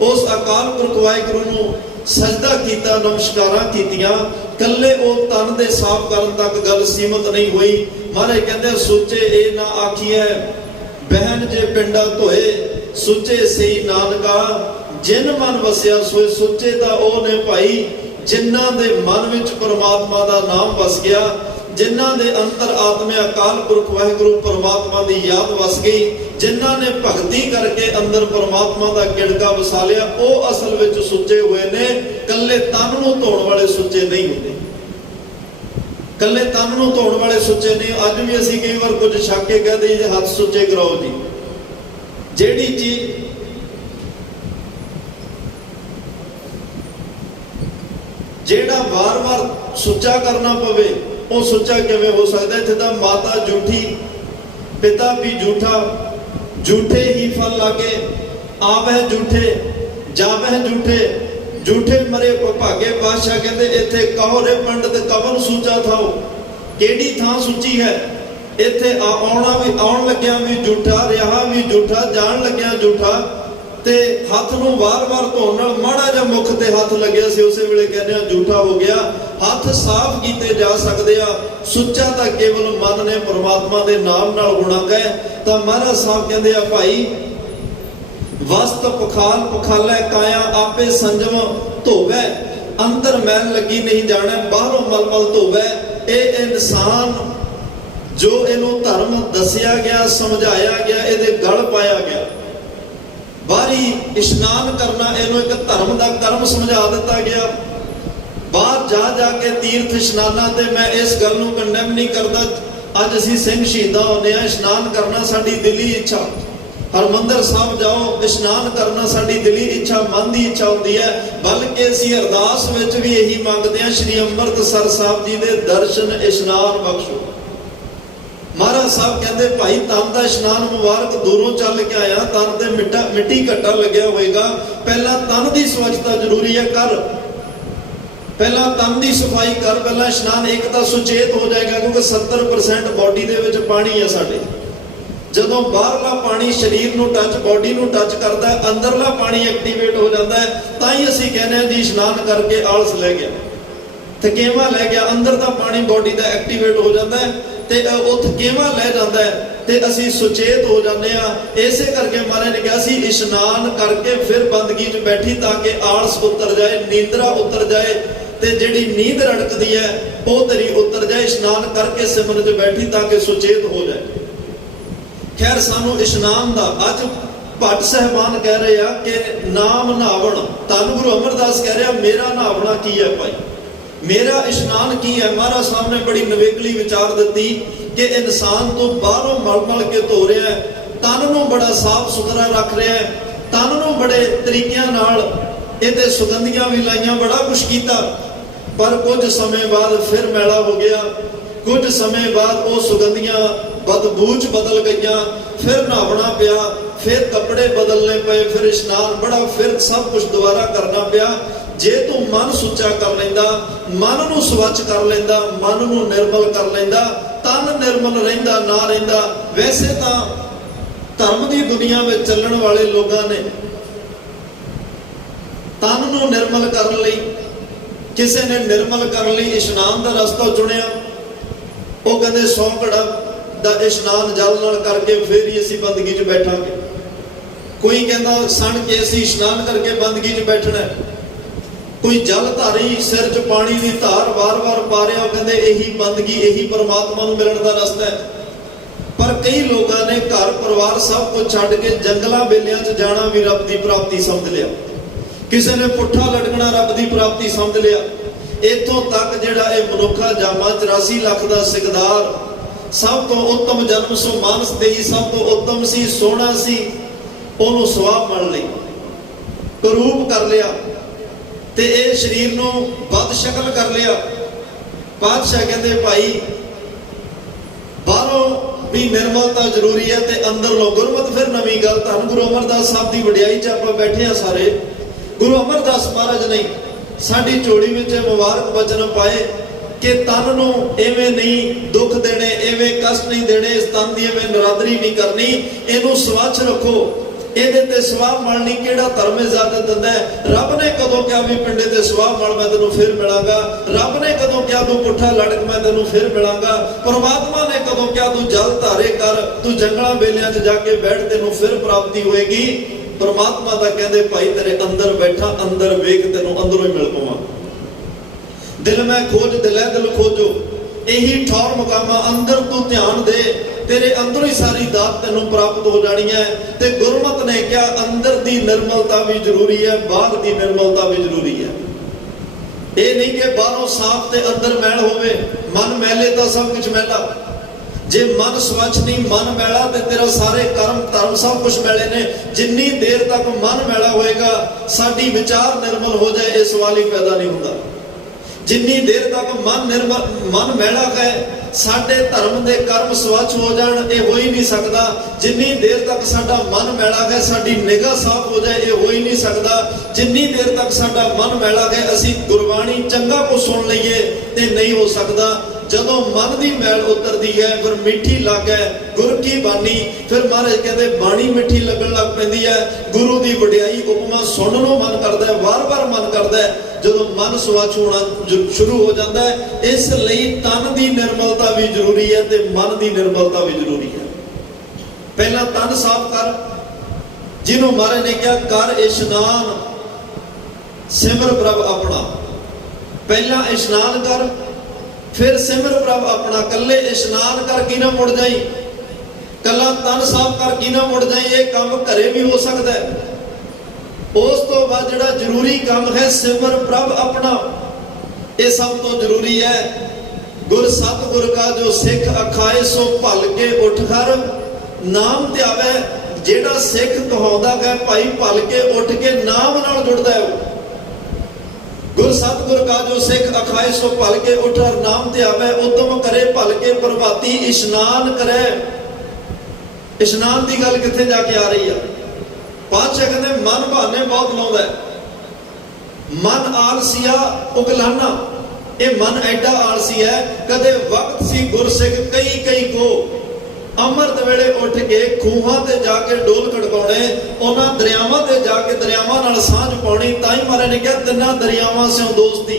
ਉਸ ਅਕਾਲ ਪੁਰਖ ਵਾਹਿਗੁਰੂ ਨੂੰ ਸਜਦਾ ਕੀਤਾ, ਨਮਸਕਾਰਾਂ ਕੀਤੀਆਂ। ਕੱਲੇ ਉਹ ਤਨ ਦੇ ਸਾਫ਼ ਕਰਨ ਤੱਕ ਗੱਲ ਸੀਮਤ ਨਹੀਂ ਹੋਈ। ਮਹਾਰਾਜ ਕਹਿੰਦੇ ਸੁੱਚੇ ਇਹ ਨਾ ਆਖੀਐ ਬਹਿਨ ਜੇ ਪਿੰਡਾਂ ਧੋਏ, ਸੁੱਚੇ ਸਈ ਨਾਨਕਾ ਜਿਨ ਮਨ ਵਸਿਆ ਸੋਏ। ਸੁੱਚੇ ਤਾਂ ਉਹ ਨੇ ਭਾਈ ਜਿਨ੍ਹਾਂ ਦੇ ਮਨ ਵਿੱਚ ਪਰਮਾਤਮਾ ਦਾ ਨਾਮ ਵਸ ਗਿਆ, ਜਿਨ੍ਹਾਂ ਦੇ ਅੰਤਰ ਆਤਮੇ ਅਕਾਲ ਪੁਰਖ ਵਾਹਿਗੁਰੂ ਪਰਮਾਤਮਾ ਦੀ ਯਾਦ ਵਸ ਗਈ, ਜਿਨ੍ਹਾਂ ਨੇ ਭਗਤੀ ਕਰਕੇ ਅੰਦਰ ਪਰਮਾਤਮਾ ਦਾ ਕਿਣਕਾ ਵਸਾ ਲਿਆ, ਉਹ ਅਸਲ ਵਿੱਚ ਸੁੱਚੇ ਹੋਏ ਨੇ। ਕੱਲੇ ਤਨ ਨੂੰ ਧੋਣ ਵਾਲੇ ਸੁੱਚੇ ਨਹੀਂ ਹੁੰਦੇ, ਕੱਲੇ ਤਨ ਨੂੰ ਧੋਣ ਵਾਲੇ ਸੁੱਚੇ ਨਹੀਂ। ਅੱਜ ਵੀ ਅਸੀਂ ਕਈ ਵਾਰ ਕੁਝ ਛੱਕ ਕੇ ਕਹਦੇ ਜੀ ਹੱਥ ਸੁੱਚੇ ਕਰਾਓ ਜੀ। ਜਿਹੜੀ ਚੀਜ਼ ਜਿਹੜਾ ਵਾਰ-ਵਾਰ ਸੁੱਚਾ ਕਰਨਾ ਪਵੇ, ਉਹ ਸੁੱਚਾ ਕਿਵੇਂ ਹੋ ਸਕਦਾ? ਇੱਥੇ ਤਾਂ ਮਾਤਾ ਝੂਠੀ, ਪਿਤਾ ਵੀ ਝੂਠਾ, ਝੂਠੇ ਹੀ ਫਲ ਲਾਗੇ, ਆਵਹਿ ਝੂਠੇ ਜਾਵਹਿ ਝੂਠੇ, ਝੂਠੇ ਮਰੇ ਭਾਗੇ। ਪਾਤਸ਼ਾਹ ਕਹਿੰਦੇ ਇੱਥੇ ਕਹੋ ਰੇ ਪੰਡਤ ਕਵਨ ਸੁੱਚਾ ਥਾਓ, ਕਿਹੜੀ ਥਾਂ ਸੁੱਚੀ ਹੈ? ਇੱਥੇ ਆਉਣਾ ਵੀ, ਆਉਣ ਲੱਗਿਆ ਵੀ ਝੂਠਾ, ਰਿਹਾ ਵੀ ਝੂਠਾ, ਜਾਣ ਲੱਗਿਆ ਝੂਠਾ। ਤੇ ਹੱਥ ਨੂੰ ਵਾਰ-ਵਾਰ ਧੋਣ ਨਾਲ ਮਾੜਾ ਜਿਹਾ ਮੁਖ ਤੇ ਹੱਥ ਲੱਗਿਆ ਸੀ, ਉਸੇ ਵੇਲੇ ਕਹਿੰਦੇ ਆ ਝੂਠਾ ਹੋ ਗਿਆ। ਹੱਥ ਸਾਫ਼ ਕੀਤੇ ਜਾ ਸਕਦੇ ਆ। ਸੁੱਚਾ ਤਾਂ ਕੇਵਲ ਮਨ ਨੇ ਪਰਮਾਤਮਾ ਦੇ ਨਾਮ ਨਾਲ ਹੋਣਾ ਹੈ। ਤਾਂ ਮਹਾਰਾਜ ਸਾਹਿਬ ਕਹਿੰਦੇ ਆ ਭਾਈ ਵਸਤ ਪਖਾਲ ਪਖਾਲੇ ਕਾਇਆ, ਆਪੇ ਸੰਜਮ ਧੋਵੇ, ਅੰਦਰ ਮੈਲ ਲੱਗੀ ਨਹੀਂ ਜਾਣਾ, ਬਾਹਰੋਂ ਮਲਮਲ ਧੋਵੇ। ਇਹ ਇਨਸਾਨ ਜੋ ਇਹਨੂੰ ਧਰਮ ਦੱਸਿਆ ਗਿਆ, ਸਮਝਾਇਆ ਗਿਆ, ਇਹਦੇ ਗਲ ਪਾਇਆ ਗਿਆ। ਬਾਹਰੀ ਇਸ਼ਨਾਨ ਕਰਨਾ ਇਹਨੂੰ ਇੱਕ ਧਰਮ ਦਾ ਕਰਮ ਸਮਝਾ ਦਿੱਤਾ ਗਿਆ। ਬਾਹਰ ਜਾ ਕੇ ਤੀਰਥ ਇਸ਼ਨਾਨਾਂ ਤੇ ਮੈਂ ਇਸ ਗੱਲ ਨੂੰ ਕੰਡੈਮ ਨਹੀਂ ਕਰਦਾ। ਅੱਜ ਅਸੀਂ ਸਿੰਘ ਸ਼ਹੀਦਾਂ ਹੁੰਦੇ ਆ, ਇਸ਼ਨਾਨ ਕਰਨਾ ਸਾਡੀ ਦਿਲੀ ਇੱਛਾ। ਹਰਮੰਦਰ ਸਾਹਿਬ ਜਾਓ, ਇਸ਼ਨਾਨ ਕਰਨਾ ਸਾਡੀ ਦਿਲੀ ਇੱਛਾ, ਮਨ ਦੀ ਇੱਛਾ ਹੁੰਦੀ ਹੈ। ਬਲਕਿ ਅਸੀਂ ਅਰਦਾਸ ਵਿੱਚ ਵੀ ਇਹੀ ਮੰਗਦੇ ਹਾਂ, ਸ਼੍ਰੀ ਅੰਮ੍ਰਿਤਸਰ ਸਾਹਿਬ ਜੀ ਦੇ ਦਰਸ਼ਨ ਇਸ਼ਨਾਨ ਬਖਸ਼ੋ। ਮਹਾਰਾਜ ਸਾਹਿਬ ਕਹਿੰਦੇ ਭਾਈ ਤਨ ਦਾ ਇਸ਼ਨਾਨ ਮੁਬਾਰਕ ਦੂਰੋਂ ਚੱਲ ਕੇ ਆਇਆ, ਤਨ ਤੇ ਮਿੱਟੀ ਘੱਟਾ ਲੱਗਿਆ ਹੋਏਗਾ। ਪਹਿਲਾਂ ਤਨ ਦੀ ਸਵੱਛਤਾ ਜ਼ਰੂਰੀ ਹੈ, ਕਰ ਪਹਿਲਾਂ ਤਨ ਦੀ ਸਫਾਈ ਕਰ, ਪਹਿਲਾਂ ਇਸ਼ਨਾਨ। ਇੱਕ ਤਾਂ ਸੁਚੇਤ ਹੋ ਜਾਏਗਾ ਕਿਉਂਕਿ 70% ਬਾਡੀ ਦੇ ਵਿੱਚ ਪਾਣੀ ਹੈ ਸਾਡੇ। ਜਦੋਂ ਬਾਹਰਲਾ ਪਾਣੀ ਸਰੀਰ ਨੂੰ ਟੱਚ, ਬਾਡੀ ਨੂੰ ਟੱਚ ਕਰਦਾ ਹੈ, ਅੰਦਰਲਾ ਪਾਣੀ ਐਕਟੀਵੇਟ ਹੋ ਜਾਂਦਾ ਹੈ। ਤਾਂ ਹੀ ਅਸੀਂ ਕਹਿੰਦੇ ਹਾਂ ਜੀ ਇਸ਼ਨਾਨ ਕਰਕੇ ਆਲਸ ਲੈ ਗਿਆ, ਥਕੇਵਾ ਲੈ ਗਿਆ, ਅੰਦਰ ਦਾ ਪਾਣੀ ਬਾਡੀ ਦਾ ਐਕਟੀਵੇਟ ਹੋ ਜਾਂਦਾ ਹੈ। ਤੇ ਉਹ ਥਕੇਵਾਂ ਲੈ ਜਾਂਦਾ ਹੈ ਤੇ ਅਸੀਂ ਸੁਚੇਤ ਹੋ ਜਾਂਦੇ ਆ। ਇਸੇ ਕਰਕੇ ਮਹਾਰਾਜ ਨੇ ਕਿਹਾ ਸੀ ਇਸ਼ਨਾਨ ਕਰਕੇ ਫਿਰ ਬੰਦਗੀ 'ਚ ਬੈਠੀ ਤਾਂ ਕਿ ਆਲਸ ਉਤਰ ਜਾਏ, ਨੀਂਦਰਾ ਉਤਰ ਜਾਏ ਤੇ ਜਿਹੜੀ ਨੀਂਦ ਰੜਕਦੀ ਹੈ ਉਹ ਤੇਰੀ ਉਤਰ ਜਾਏ। ਇਸ਼ਨਾਨ ਕਰਕੇ ਸਿਮਰਨ 'ਚ ਬੈਠੀ ਤਾਂ ਕਿ ਸੁਚੇਤ ਹੋ ਜਾਏ। ਖੈਰ ਸਾਨੂੰ ਇਸ਼ਨਾਨ ਦਾ ਅੱਜ ਭੱਟ ਸਾਹਿਬਾਨ ਕਹਿ ਰਹੇ ਆ ਕਿ ਨਾਮ ਨਹਾਵਣ, ਧੰਨ ਗੁਰੂ ਅਮਰਦਾਸ ਕਹਿ ਰਿਹਾ ਮੇਰਾ ਨਹਾਵਣਾ ਕੀ ਹੈ ਭਾਈ, ਮੇਰਾ ਇਸ਼ਨਾਨ ਕੀ ਹੈ। ਮਹਾਰਾਜ ਸਾਹਿਬ ਨੇ ਬੜੀ ਨਵੇਕਲੀ ਵਿਚਾਰ ਦਿੱਤੀ ਕਿ ਇਨਸਾਨ ਤੋਂ ਬਾਹਰੋਂ ਮਲ ਕੇ ਧੋ ਰਿਹਾ ਹੈ, ਤਨ ਨੂੰ ਬੜਾ ਸਾਫ਼ ਸੁਥਰਾ ਰੱਖ ਰਿਹਾ ਹੈ, ਤਨ ਨੂੰ ਬੜੇ ਤਰੀਕਿਆਂ ਨਾਲ ਇਹਦੇ ਸੁਗੰਧੀਆਂ ਵੀ ਲਾਈਆਂ, ਬੜਾ ਕੁਛ ਕੀਤਾ, ਪਰ ਕੁਝ ਸਮੇਂ ਬਾਅਦ ਫਿਰ ਮੈਲਾ ਹੋ ਗਿਆ। ਕੁਝ ਸਮੇਂ ਬਾਅਦ ਉਹ ਸੁਗੰਧੀਆਂ ਬਦਬੂ 'ਚ ਬਦਲ ਗਈਆਂ, ਫਿਰ ਨਹਾਵਣਾ ਪਿਆ, ਫਿਰ ਕੱਪੜੇ ਬਦਲਨੇ ਪਏ, ਫਿਰ ਇਸ਼ਨਾਨ ਬੜਾ, ਫਿਰ ਸਭ ਕੁਝ ਦੁਬਾਰਾ ਕਰਨਾ ਪਿਆ। ਜੇ ਤੂੰ ਮਨ ਸੁੱਚਾ ਕਰ ਲੈਂਦਾ, ਮਨ ਨੂੰ ਸਵੱਛ ਕਰ ਲੈਂਦਾ, ਮਨ ਨੂੰ ਨਿਰਮਲ ਕਰ ਲੈਂਦਾ, ਤਨ ਨਿਰਮਲ ਰਹਿੰਦਾ ਨਾ ਰਹਿੰਦਾ। ਵੈਸੇ ਤਾਂ ਧਰਮ ਦੀ ਦੁਨੀਆ ਵਿੱਚ ਚੱਲਣ ਵਾਲੇ ਲੋਕਾਂ ਨੇ ਤਨ ਨੂੰ ਨਿਰਮਲ ਕਰਨ ਲਈ, ਕਿਸੇ ਨੇ ਨਿਰਮਲ ਕਰਨ ਲਈ ਇਸ਼ਨਾਨ ਦਾ ਰਸਤਾ ਚੁਣਿਆ। ਉਹ ਕਹਿੰਦੇ 100 ਘੜਾ ਦਾ ਇਸ਼ਨਾਨ ਜਲ ਨਾਲ ਕਰਕੇ ਫਿਰ ਹੀ ਅਸੀਂ ਬੰਦਗੀ 'ਚ ਬੈਠਾਂਗੇ। ਕੋਈ ਕਹਿੰਦਾ ਸਣ ਕੇ ਅਸੀਂ ਇਸ਼ਨਾਨ ਕਰਕੇ ਬੰਦਗੀ 'ਚ ਬੈਠਣਾ। ਕੋਈ ਜਲ ਧਾਰੀ ਸਿਰ 'ਚ ਪਾਣੀ ਦੀ ਧਾਰ ਵਾਰ-ਵਾਰ ਪਾ ਰਿਹਾ, ਉਹ ਕਹਿੰਦੇ ਇਹੀ ਬੰਦਗੀ, ਇਹੀ ਪਰਮਾਤਮਾ ਨੂੰ ਮਿਲਣ ਦਾ ਰਸਤਾ ਹੈ। ਪਰ ਕਈ ਲੋਕਾਂ ਨੇ ਘਰ ਪਰਿਵਾਰ ਸਭ ਕੁਝ ਛੱਡ ਕੇ ਜੰਗਲਾਂ ਬੇਲਿਆਂ 'ਚ ਜਾਣਾ ਵੀ ਰੱਬ ਦੀ ਪ੍ਰਾਪਤੀ ਸਮਝ ਲਿਆ। ਕਿਸੇ ਨੇ ਪੁੱਠਾ ਲਟਕਣਾ ਰੱਬ ਦੀ ਪ੍ਰਾਪਤੀ ਸਮਝ ਲਿਆ। ਇੱਥੋਂ ਤੱਕ ਜਿਹੜਾ ਇਹ ਮਨੁੱਖਾ ਜਾਮਾ 84 ਲੱਖ ਦਾ ਸਿਕਦਾਰ, ਸਭ ਤੋਂ ਉੱਤਮ ਜਨਮ ਸੋ ਮਾਨਸ ਦੇਈ, ਸਭ ਤੋਂ ਉੱਤਮ ਸੀ, ਸੋਹਣਾ ਸੀ, ਉਹਨੂੰ ਸਵਾਬ ਮੰਨ ਲਈ, ਕਰੂਪ ਕਰ ਲਿਆ ਤੇ ਇਹ ਸਰੀਰ ਨੂੰ ਬਦ ਸ਼ਕਲ ਕਰ ਲਿਆ। ਪਾਤਸ਼ਾਹ ਕਹਿੰਦੇ ਭਾਈ ਬਾਹਰੋਂ ਵੀ ਨਿਰਮਲਤਾ ਜ਼ਰੂਰੀ ਹੈ ਤੇ ਅੰਦਰੋਂ ਗੁਰਮਤਿ। ਫਿਰ ਨਵੀਂ ਗੱਲ, ਧੰਨ ਗੁਰੂ ਅਮਰਦਾਸ ਸਾਹਿਬ ਦੀ ਵਡਿਆਈ 'ਚ ਆਪਾਂ ਬੈਠੇ ਆ ਸਾਰੇ। ਗੁਰੂ ਅਮਰਦਾਸ ਮਹਾਰਾਜ ਨੇ ਸਾਡੀ ਝੋਲੀ ਵਿੱਚ ਮੁਬਾਰਕ ਬਚਨ ਪਾਏ ਕਿ ਤਨ ਨੂੰ ਐਵੇਂ ਨਹੀਂ ਦੁੱਖ ਦੇਣੇ, ਐਵੇਂ ਕਸ਼ਟ ਨਹੀਂ ਦੇਣੇ, ਇਸ ਤਨ ਦੀ ਐਵੇਂ ਨਰਾਦਰੀ ਨਹੀਂ ਕਰਨੀ, ਇਹਨੂੰ ਸਵੱਛ ਰੱਖੋ, ਇਹਦੇ ਤੇ ਸਵਾਹ ਮਲਣੀ। ਕਿਹੜਾ ਧਰਮ ਇਜਾਜ਼ਤ ਦਿੰਦਾ ਹੈ? ਰੱਬ ਨੇ ਕਦੋਂ ਕਿਹਾ ਵੀ ਪਿੰਡੇ ਤੇ ਸਵਾਹ ਮਲ ਮੈਂ ਤੈਨੂੰ ਫਿਰ ਮਿਲਾਂਗਾ? ਰੱਬ ਨੇ ਕਦੋਂ ਕਿਹਾ ਤੂੰ ਪੁੱਠਾ ਲੜਕ ਮੈਂ ਤੈਨੂੰ ਫਿਰ ਮਿਲਾਂਗਾ? ਪਰਮਾਤਮਾ ਨੇ ਕਦੋਂ ਕਿਹਾ ਤੂੰ ਜਲ ਧਾਰੇ ਕਰ, ਤੂੰ ਜੰਗਲਾਂ ਬੇਲਿਆਂ 'ਚ ਜਾ ਕੇ ਬੈਠ, ਤੈਨੂੰ ਫਿਰ ਪ੍ਰਾਪਤੀ ਹੋਏਗੀ? ਪਰਮਾਤਮਾ ਦਾ ਕਹਿੰਦੇ ਭਾਈ ਤੇਰੇ ਅੰਦਰ ਬੈਠਾ, ਅੰਦਰ ਵੇਖ, ਤੈਨੂੰ ਅੰਦਰੋਂ ਹੀ ਮਿਲ ਪਵਾਂ। ਦਿਲ ਮੈਂ ਖੋਜ ਦਿਲੇ ਦਿਲ ਖੋਜੋ, ਇਹੀ ਠੌਰ ਮੁਕਾਮਾ, ਅੰਦਰ ਤੂੰ ਧਿਆਨ ਦੇ, ਤੇਰੇ ਅੰਦਰੋਂ ਹੀ ਸਾਰੀ ਦਾਤ ਤੈਨੂੰ ਪ੍ਰਾਪਤ ਹੋ ਜਾਣੀ ਹੈ। ਤੇ ਗੁਰਮਤਿ ਨੇ ਕਿਹਾ ਅੰਦਰ ਦੀ ਨਿਰਮਲਤਾ ਵੀ ਜ਼ਰੂਰੀ ਹੈ, ਬਾਹਰ ਦੀ ਨਿਰਮਲਤਾ ਵੀ ਜ਼ਰੂਰੀ ਹੈ। ਇਹ ਨਹੀਂ ਕਿ ਬਾਹਰੋਂ ਸਾਫ਼ ਤੇ ਅੰਦਰ ਮੈਲ ਹੋਵੇ। ਮਨ ਮੈਲੇ ਤਾਂ ਸਭ ਕੁਝ ਮੈਲਾ। ਜੇ ਮਨ ਸਵੱਛ ਨਹੀਂ, ਮਨ ਮੈਲਾ, ਤੇ ਤੇਰਾ ਸਾਰੇ ਕਰਮ ਧਰਮ ਸਭ ਕੁਝ ਮੈਲੇ ਨੇ। ਜਿੰਨੀ ਦੇਰ ਤੱਕ ਮਨ ਮੈਲਾ ਹੋਏਗਾ, ਸਾਡੀ ਵਿਚਾਰ ਨਿਰਮਲ ਹੋ ਜਾਏ, ਇਹ ਸਵਾਲ ਹੀ ਪੈਦਾ ਨਹੀਂ ਹੁੰਦਾ। ਜਿੰਨੀ ਦੇਰ ਤੱਕ ਮਨ ਮੈਲਾ ਹੈ, ਸਾਡੇ ਧਰਮ ਦੇ ਕਰਮ ਸਵੱਛ ਹੋ ਜਾਣ, ਇਹ ਹੋ ਹੀ ਨਹੀਂ ਸਕਦਾ। ਜਿੰਨੀ ਦੇਰ ਤੱਕ ਸਾਡਾ ਮਨ ਮੈਲਾ ਹੈ, ਸਾਡੀ ਨਿਗਾਹ ਸਾਫ਼ ਹੋ ਜਾਏ, ਇਹ ਹੋ ਹੀ ਨਹੀਂ ਸਕਦਾ। ਜਿੰਨੀ ਦੇਰ ਤੱਕ ਸਾਡਾ ਮਨ ਮੈਲਾ ਹੈ, ਅਸੀਂ ਗੁਰਬਾਣੀ ਚੰਗਾ ਕੋ ਸੁਣ ਲਈਏ, ਤੇ ਨਹੀਂ ਹੋ ਸਕਦਾ। ਜਦੋਂ ਮਨ ਦੀ ਮੈਲ ਉਤਰਦੀ ਹੈ, ਫਿਰ ਮਿੱਠੀ ਲੱਗੇ ਗੁਰ ਕੀ ਬਾਣੀ। ਫਿਰ ਮਹਾਰਾਜ ਕਹਿੰਦੇ ਬਾਣੀ ਮਿੱਠੀ ਲੱਗਣ ਲੱਗ ਪੈਂਦੀ ਹੈ। ਗੁਰੂ ਦੀ ਵਡਿਆਈ ਉਪਮਾ ਸੁਣਨ ਨੂੰ ਮਨ ਕਰਦਾ ਹੈ, ਵਾਰ-ਵਾਰ ਮਨ ਕਰਦਾ ਹੈ। ਜਦੋਂ ਮਨ ਸਵੱਛ ਹੋਣਾ ਸ਼ੁਰੂ ਹੋ ਜਾਂਦਾ ਹੈ, ਇਸ ਲਈ ਤਨ ਦੀ ਨਿਰਮਲਤਾ ਵੀ ਜ਼ਰੂਰੀ ਹੈ ਤੇ ਮਨ ਦੀ ਨਿਰਮਲਤਾ ਵੀ ਜ਼ਰੂਰੀ ਹੈ। ਪਹਿਲਾਂ ਤਨ ਸਾਫ਼ ਕਰ, ਜਿਹਨੂੰ ਮਹਾਰਾਜ ਨੇ ਕਿਹਾ ਕਰ ਇਸ਼ਨਾਨ ਸਿਮਰ ਪ੍ਰਭ ਆਪਣਾ। ਪਹਿਲਾਂ ਇਸ਼ਨਾਨ ਕਰ, ਫਿਰ ਸਿਮਰ ਪ੍ਰਭ ਆਪਣਾ। ਕੱਲੇ ਇਸ਼ਨਾਨ ਕਰਕੇ ਨਾ ਮੁੜ ਜਾਈ, ਕੱਲਾ ਤਨ ਸਾਫ਼ ਕਰਕੇ ਨਾ ਮੁੜ ਜਾਈ। ਇਹ ਕੰਮ ਘਰੇ ਵੀ ਹੋ ਸਕਦਾ ਹੈ। ਉਸ ਤੋਂ ਬਾਅਦ ਜਿਹੜਾ ਜ਼ਰੂਰੀ ਕੰਮ ਹੈ ਸਿਮਰ ਪ੍ਰਭ ਆਪਣਾ, ਇਹ ਸਭ ਤੋਂ ਜ਼ਰੂਰੀ ਹੈ। ਗੁਰ ਸਤਿਗੁਰ ਕਾ ਜੋ ਸਿੱਖ ਅਖਾਏ ਸੋ ਭਲ ਕੇ ਉੱਠ ਖਰ ਨਾਮ ਧਿਆਵੇ। ਜਿਹੜਾ ਸਿੱਖ ਕਹਾਉਂਦਾ ਹੈ ਭਾਈ ਭਲ ਕੇ ਉੱਠ ਕੇ ਨਾਮ ਨਾਲ ਜੁੜਦਾ ਹੈ। ਗੁਰ ਸਤਿਗੁਰ ਕਾ ਜੋ ਸਿੱਖ ਅਖਾਏ ਸੋ ਭਲ ਕੇ ਉੱਠ ਹਰ ਨਾਮ ਧਿਆਵੇ। ਉਦਮ ਕਰੇ ਭਲ ਕੇ ਪ੍ਰਭਾਤੀ ਇਸ਼ਨਾਨ ਕਰੇ। ਇਸ਼ਨਾਨ ਦੀ ਗੱਲ ਕਿੱਥੇ ਜਾ ਕੇ ਆ ਰਹੀ ਆ? ਪਾਤਸ਼ਾਹ ਕਹਿੰਦੇ ਮਨ ਬਹਾਨੇ ਬਹੁਤ ਲਾਉਂਦਾ ਹੈ। ਮਨ ਆਲਸੀਆ ਉਗਲਾਨਾ, ਇਹ ਮਨ ਐਡਾ ਆਲਸੀ ਹੈ। ਕਦੇ ਵਕਤ ਸੀ ਗੁਰਸਿੱਖ ਕਈ ਕੋ ਅੰਮ੍ਰਿਤ ਵੇਲੇ ਉੱਠ ਕੇ ਖੂਹਾਂ ਤੇ ਜਾ ਕੇ ਡੋਲ ਖੜਕਾਉਣੇ, ਉਹਨਾਂ ਦਰਿਆਵਾਂ ਤੇ ਜਾ ਕੇ ਦਰਿਆਵਾਂ ਨਾਲ ਸਾਂਝ ਪਾਉਣੀ। ਤਾਂ ਹੀ ਮਹਾਰਾਜ ਨੇ ਕਿਹਾ ਤਿੰਨਾਂ ਦਰਿਆਵਾਂ ਸਿਓ ਦੋਸਤੀ।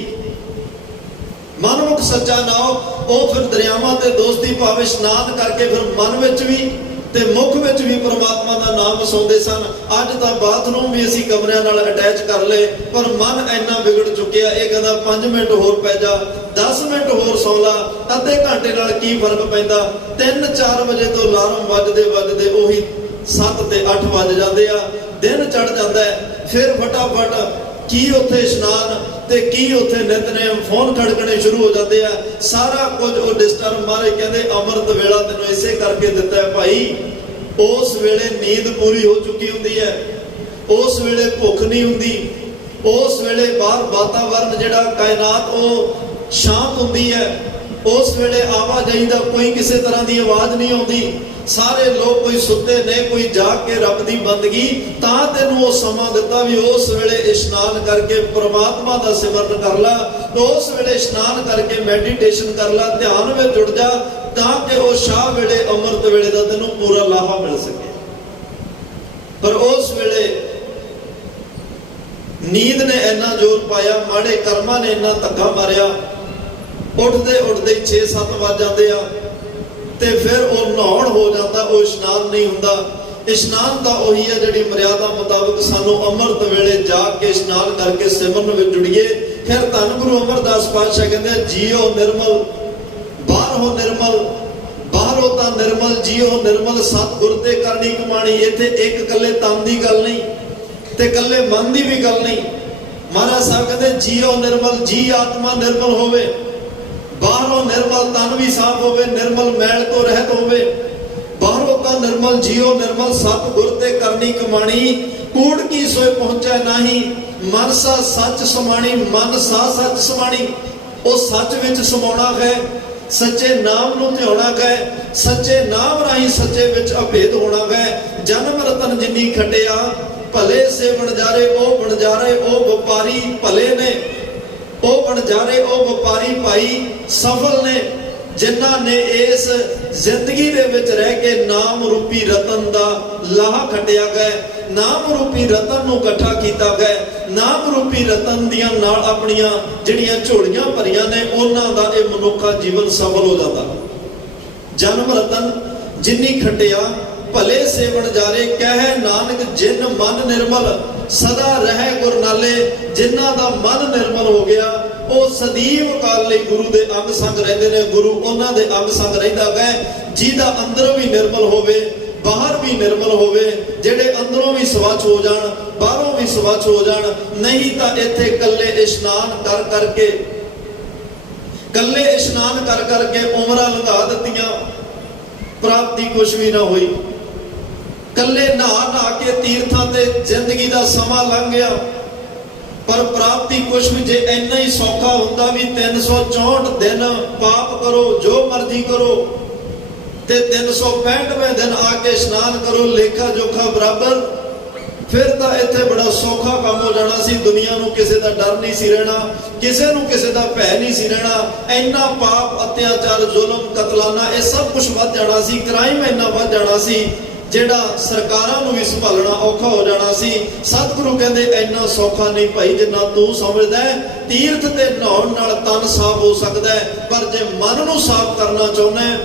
ਮਨਮੁਖ ਸੱਚਾ ਨਾਉ ਉਹ ਫਿਰ ਦਰਿਆਵਾਂ ਤੇ ਦੋਸਤੀ ਭਾਵੇਂ ਇਸ਼ਨਾਨ ਕਰਕੇ ਫਿਰ ਮਨ ਵਿੱਚ ਵੀ ਤੇ ਮੁਖ ਵਿੱਚ ਵੀ ਪ੍ਰਮਾਤਮਾ ਦਾ ਨਾਮ ਵਸਾਉਂਦੇ ਸਨ। ਅੱਜ ਤਾਂ ਬਾਥਰੂਮ ਵੀ ਅਸੀਂ ਕਮਰਿਆਂ ਨਾਲ ਅਟੈਚ ਕਰ ਲਏ, ਪਰ ਮਨ ਇੰਨਾ ਵਿਗੜ ਚੁੱਕਿਆ, ਇਹ ਕਹਿੰਦਾ 5 ਮਿੰਟ ਹੋਰ ਪੈ ਜਾ, 10 ਮਿੰਟ ਹੋਰ ਸੌਂ ਲਾ, ਅੱਧੇ ਘੰਟੇ ਨਾਲ ਕੀ ਫਰਕ ਪੈਂਦਾ। 3-4 ਵਜੇ ਤੋਂ ਅਲਾਰਮ ਵੱਜਦੇ ਉਹੀ 7 ਤੇ 8 ਵੱਜ ਜਾਂਦੇ ਆ, ਦਿਨ ਚੜ ਜਾਂਦਾ ਹੈ। ਫਿਰ ਫਟਾਫਟ ਕੀ ਉੱਥੇ ਇਸ਼ਨਾਨ ਤੇ ਕੀ ਉੱਥੇ ਨਿਤਨੇਮ, ਫੋਨ ਖੜਕਣੇ ਸ਼ੁਰੂ ਹੋ ਜਾਂਦੇ ਆ, ਸਾਰਾ ਕੁਝ ਉਹ ਡਿਸਟਰਬ ਮਾਰੇ। ਕਹਿੰਦੇ ਅੰਮ੍ਰਿਤ ਵੇਲਾ ਤੈਨੂੰ ਇਸੇ ਕਰਕੇ ਦਿੱਤਾ ਹੈ ਭਾਈ, ਉਸ ਵੇਲੇ ਨੀਂਦ ਪੂਰੀ ਹੋ ਚੁੱਕੀ ਹੁੰਦੀ ਹੈ, ਉਸ ਵੇਲੇ ਭੁੱਖ ਨਹੀਂ ਹੁੰਦੀ, ਉਸ ਵੇਲੇ ਬਾਹਰ ਵਾਤਾਵਰਨ ਜਿਹੜਾ ਕਾਇਨਾਤ ਉਹ ਸ਼ਾਂਤ ਹੁੰਦੀ ਹੈ, ਉਸ ਵੇਲੇ ਆਵਾਜਾਈ ਦਾ ਕੋਈ ਕਿਸੇ ਤਰ੍ਹਾਂ ਦੀ ਆਵਾਜ਼ ਨਹੀਂ ਆਉਂਦੀ, ਸਾਰੇ ਲੋਕ ਕੋਈ ਸੁੱਤੇ ਨੇ, ਕੋਈ ਜਾਗ ਕੇ ਰੱਬ ਦੀ ਬੰਦਗੀ। ਤਾਂ ਤੈਨੂੰ ਉਹ ਸਮਾਂ ਦਿੱਤਾ ਵੀ ਉਸ ਵੇਲੇ ਇਸ਼ਨਾਨ ਕਰਕੇ ਪ੍ਰਮਾਤਮਾ ਦਾ ਸਿਮਰਨ ਕਰ ਲਾ, ਉਸ ਵੇਲੇ ਇਸ਼ਨਾਨ ਕਰਕੇ ਮੈਡੀਟੇਸ਼ਨ ਕਰ ਲਾ, ਧਿਆਨ ਵਿੱਚ ਜੁੜ ਜਾ, ਤਾਂ ਕਿ ਉਹ ਸ਼ਾਹ ਵੇਲੇ ਅੰਮ੍ਰਿਤ ਵੇਲੇ ਦਾ ਤੈਨੂੰ ਪੂਰਾ ਲਾਹਾ ਮਿਲ ਸਕੇ। ਪਰ ਉਸ ਵੇਲੇ ਨੀਂਦ ਨੇ ਇੰਨਾ ਜ਼ੋਰ ਪਾਇਆ, ਮਾੜੇ ਕਰਮਾਂ ਨੇ ਇੰਨਾ ਧੱਕਾ ਮਾਰਿਆ, ਉੱਠਦੇ 6-7 ਵੱਜ ਜਾਂਦੇ ਆ, ਤੇ ਫਿਰ ਉਹ ਨਹਾਉਣ ਹੋ ਜਾਂਦਾ, ਉਹ ਇਸ਼ਨਾਨ ਨਹੀਂ ਹੁੰਦਾ। ਇਸ਼ਨਾਨ ਤਾਂ ਉਹੀ ਹੈ ਜਿਹੜੀ ਮਰਿਆਦਾ ਮੁਤਾਬਕ ਸਾਨੂੰ ਅੰਮ੍ਰਿਤ ਵੇਲੇ ਜਾਗ ਕੇ ਇਸ਼ਨਾਨ ਕਰਕੇ ਸਿਮਰਨ ਵਿੱਚ ਜੁੜੀਏ। ਫਿਰ ਧੰਨ ਗੁਰੂ ਅਮਰਦਾਸ ਪਾਤਸ਼ਾਹ ਕਹਿੰਦੇ ਜੀਓ ਨਿਰਮਲ ਬਾਹਰੋਂ ਨਿਰਮਲ, ਬਾਹਰੋਂ ਤਾਂ ਨਿਰਮਲ ਜੀਓ ਨਿਰਮਲ, ਸਤਿਗੁਰ ਤੇ ਕਰਨੀ ਕਮਾਣੀ। ਇੱਥੇ ਇੱਕ ਇਕੱਲੇ ਤਨ ਦੀ ਗੱਲ ਨਹੀਂ ਤੇ ਇਕੱਲੇ ਮਨ ਦੀ ਵੀ ਗੱਲ ਨਹੀਂ। ਮਹਾਰਾਜ ਸਾਹਿਬ ਕਹਿੰਦੇ ਜੀਓ ਨਿਰਮਲ, ਜੀ ਆਤਮਾ ਨਿਰਮਲ ਹੋਵੇ, ਬਾਹਰੋਂ ਨਿਰਮਲ ਤਨ ਵੀ ਸਾਫ਼ ਹੋਵੇ, ਨਿਰਮਲ ਮੈਲ ਤੋਂ ਰਹਿਤ ਹੋਵੇ। ਬਾਹਰੋਂ ਤਾਂ ਨਿਰਮਲ ਜੀਓ ਨਿਰਮਲ, ਸਤਿਗੁਰ ਤੇ ਕਰਨੀ ਕਮਾਣੀ। ਕੂੜ ਕੀ ਸੋਏ ਪਹੁੰਚੈ ਨਾਹੀ, ਮਨ ਸਾ ਸੱਚ ਸਮਾਣੀ, ਮਨ ਸਾ ਸੱਚ ਸਮਾਣੀ। ਉਹ ਸੱਚ ਵਿੱਚ ਸਮਾਉਣਾ ਹੈ, ਸੱਚੇ ਨਾਮ ਨੂੰ ਧਿਆਉਣਾ ਹੈ, ਸੱਚੇ ਨਾਮ ਰਾਹੀਂ ਸੱਚੇ ਵਿੱਚ ਅਭੇਦ ਹੋਣਾ ਹੈ। ਜਨਮ ਰਤਨ ਜਿੰਨੀ ਖਟਿਆ, ਭਲੇ ਸੇ ਵਣਜਾਰੇ ਉਹ ਵਣਜਾਰੇ, ਉਹ ਵਪਾਰੀ ਭਲੇ ਨੇ, ਉਹ ਵਣਜਾਰੇ ਉਹ ਵਪਾਰੀ ਭਾਈ ਸਫਲ ਨੇ, ਜਿਨ੍ਹਾਂ ਨੇ ਇਸ ਜ਼ਿੰਦਗੀ ਦੇ ਵਿੱਚ ਰਹਿ ਕੇ ਨਾਮ ਰੂਪੀ ਰਤਨ ਦਾ ਲਾਹਾ ਖੱਟਿਆ ਗਿਆ, ਨਾਮ ਰੂਪੀ ਰਤਨ ਨੂੰ ਇਕੱਠਾ ਕੀਤਾ ਗਿਆ, ਨਾਮ ਰੂਪੀ ਰਤਨ ਦੀਆਂ ਨਾਲ ਆਪਣੀਆਂ ਜਿਹੜੀਆਂ ਝੋਲੀਆਂ ਭਰੀਆਂ ਨੇ, ਉਹਨਾਂ ਦਾ ਇਹ ਮਨੁੱਖਾ ਜੀਵਨ ਸਫਲ ਹੋ ਜਾਂਦਾ। ਜਨਮ ਰਤਨ ਜਿੰਨੀ ਖੱਟਿਆ, ਭਲੇ ਸੇ ਵਣਜਾਰੇ ਕਹਿ ਨਾਨਕ, ਜਿਨ ਮਨ ਨਿਰਮਲ ਸਦਾ ਰਹਿ ਗੁਰ ਨਾਲੇ। ਜਿਨ੍ਹਾਂ ਦਾ ਮਨ ਨਿਰਮਲ ਹੋ ਗਿਆ ਉਹ ਸਦੀਵ ਕਾਲ ਲਈ ਗੁਰੂ ਦੇ ਅੰਗ ਸੰਗ ਰਹਿੰਦੇ ਨੇ, ਗੁਰੂ ਉਹਨਾਂ ਦੇ ਅੰਗ ਸੰਗ ਰਹਿੰਦਾ ਹੈ। ਜਿਹਦਾ ਅੰਦਰੋਂ ਵੀ ਨਿਰਮਲ ਹੋਵੇ, ਬਾਹਰ ਵੀ ਨਿਰਮਲ ਹੋਵੇ, ਜਿਹੜੇ ਅੰਦਰੋਂ ਵੀ ਸਵੱਛ ਹੋ ਜਾਣ, ਬਾਹਰੋਂ ਵੀ ਸਵੱਛ ਹੋ ਜਾਣ। ਨਹੀਂ ਤਾਂ ਇੱਥੇ ਕੱਲੇ ਇਸ਼ਨਾਨ ਕਰ ਕਰਕੇ, ਕੱਲੇ ਇਸ਼ਨਾਨ ਕਰ ਕਰਕੇ ਉਮਰਾਂ ਲੰਘਾ ਦਿੱਤੀਆਂ, ਪ੍ਰਾਪਤੀ ਕੁਛ ਵੀ ਨਾ ਹੋਈ। ਕੱਲੇ ਨਹਾ ਕੇ ਤੀਰਥਾਂ ਤੇ ਜ਼ਿੰਦਗੀ ਦਾ ਸਮਾਂ ਲੰਘ ਗਿਆ, ਪਰ ਪ੍ਰਾਪਤੀ ਕੁਛ ਵੀ। ਜੇ ਇੰਨਾ ਹੀ ਸੌਖਾ ਹੁੰਦਾ ਵੀ 364 ਦਿਨ ਪਾਪ ਕਰੋ, ਜੋ ਮਰਜ਼ੀ ਕਰੋ, ਤੇ 365ਵੇਂ ਦਿਨ ਆ ਕੇ ਇਸ਼ਨਾਨ ਕਰੋ, ਲੇਖਾ ਜੋਖਾ ਬਰਾਬਰ, ਫਿਰ ਤਾਂ ਇੱਥੇ ਬੜਾ ਸੌਖਾ ਕੰਮ ਹੋ ਜਾਣਾ ਸੀ। ਦੁਨੀਆ ਨੂੰ ਕਿਸੇ ਦਾ ਡਰ ਨਹੀਂ ਸੀ ਰਹਿਣਾ, ਕਿਸੇ ਨੂੰ ਕਿਸੇ ਦਾ ਭੈ ਨਹੀਂ ਸੀ ਰਹਿਣਾ। ਇੰਨਾ ਪਾਪ, ਅਤਿਆਚਾਰ, ਜ਼ੁਲਮ, ਕਤਲਾਨਾ ਇਹ ਸਭ ਕੁਝ ਵੱਧ ਜਾਣਾ ਸੀ। ਕ੍ਰਾਈਮ ਇੰਨਾ ਵੱਧ ਜਾਣਾ ਸੀ ਜਿਹੜਾ ਸਰਕਾਰਾਂ ਨੂੰ ਵੀ ਸੰਭਾਲਣਾ ਔਖਾ ਹੋ ਜਾਣਾ ਸੀ। ਸਤਿਗੁਰੂ ਕਹਿੰਦੇ ਇੰਨਾ ਸੌਖਾ ਨਹੀਂ ਭਾਈ ਜਿੰਨਾ ਤੂੰ ਸਮਝਦਾ ਹੈ। ਤੀਰਥ ਤੇ ਨਹਾਉਣ ਨਾਲ ਤਨ ਸਾਫ਼ ਹੋ ਸਕਦਾ ਹੈ, ਪਰ ਜੇ ਮਨ ਨੂੰ ਸਾਫ਼ ਕਰਨਾ ਚਾਹੁੰਦਾ ਹੈ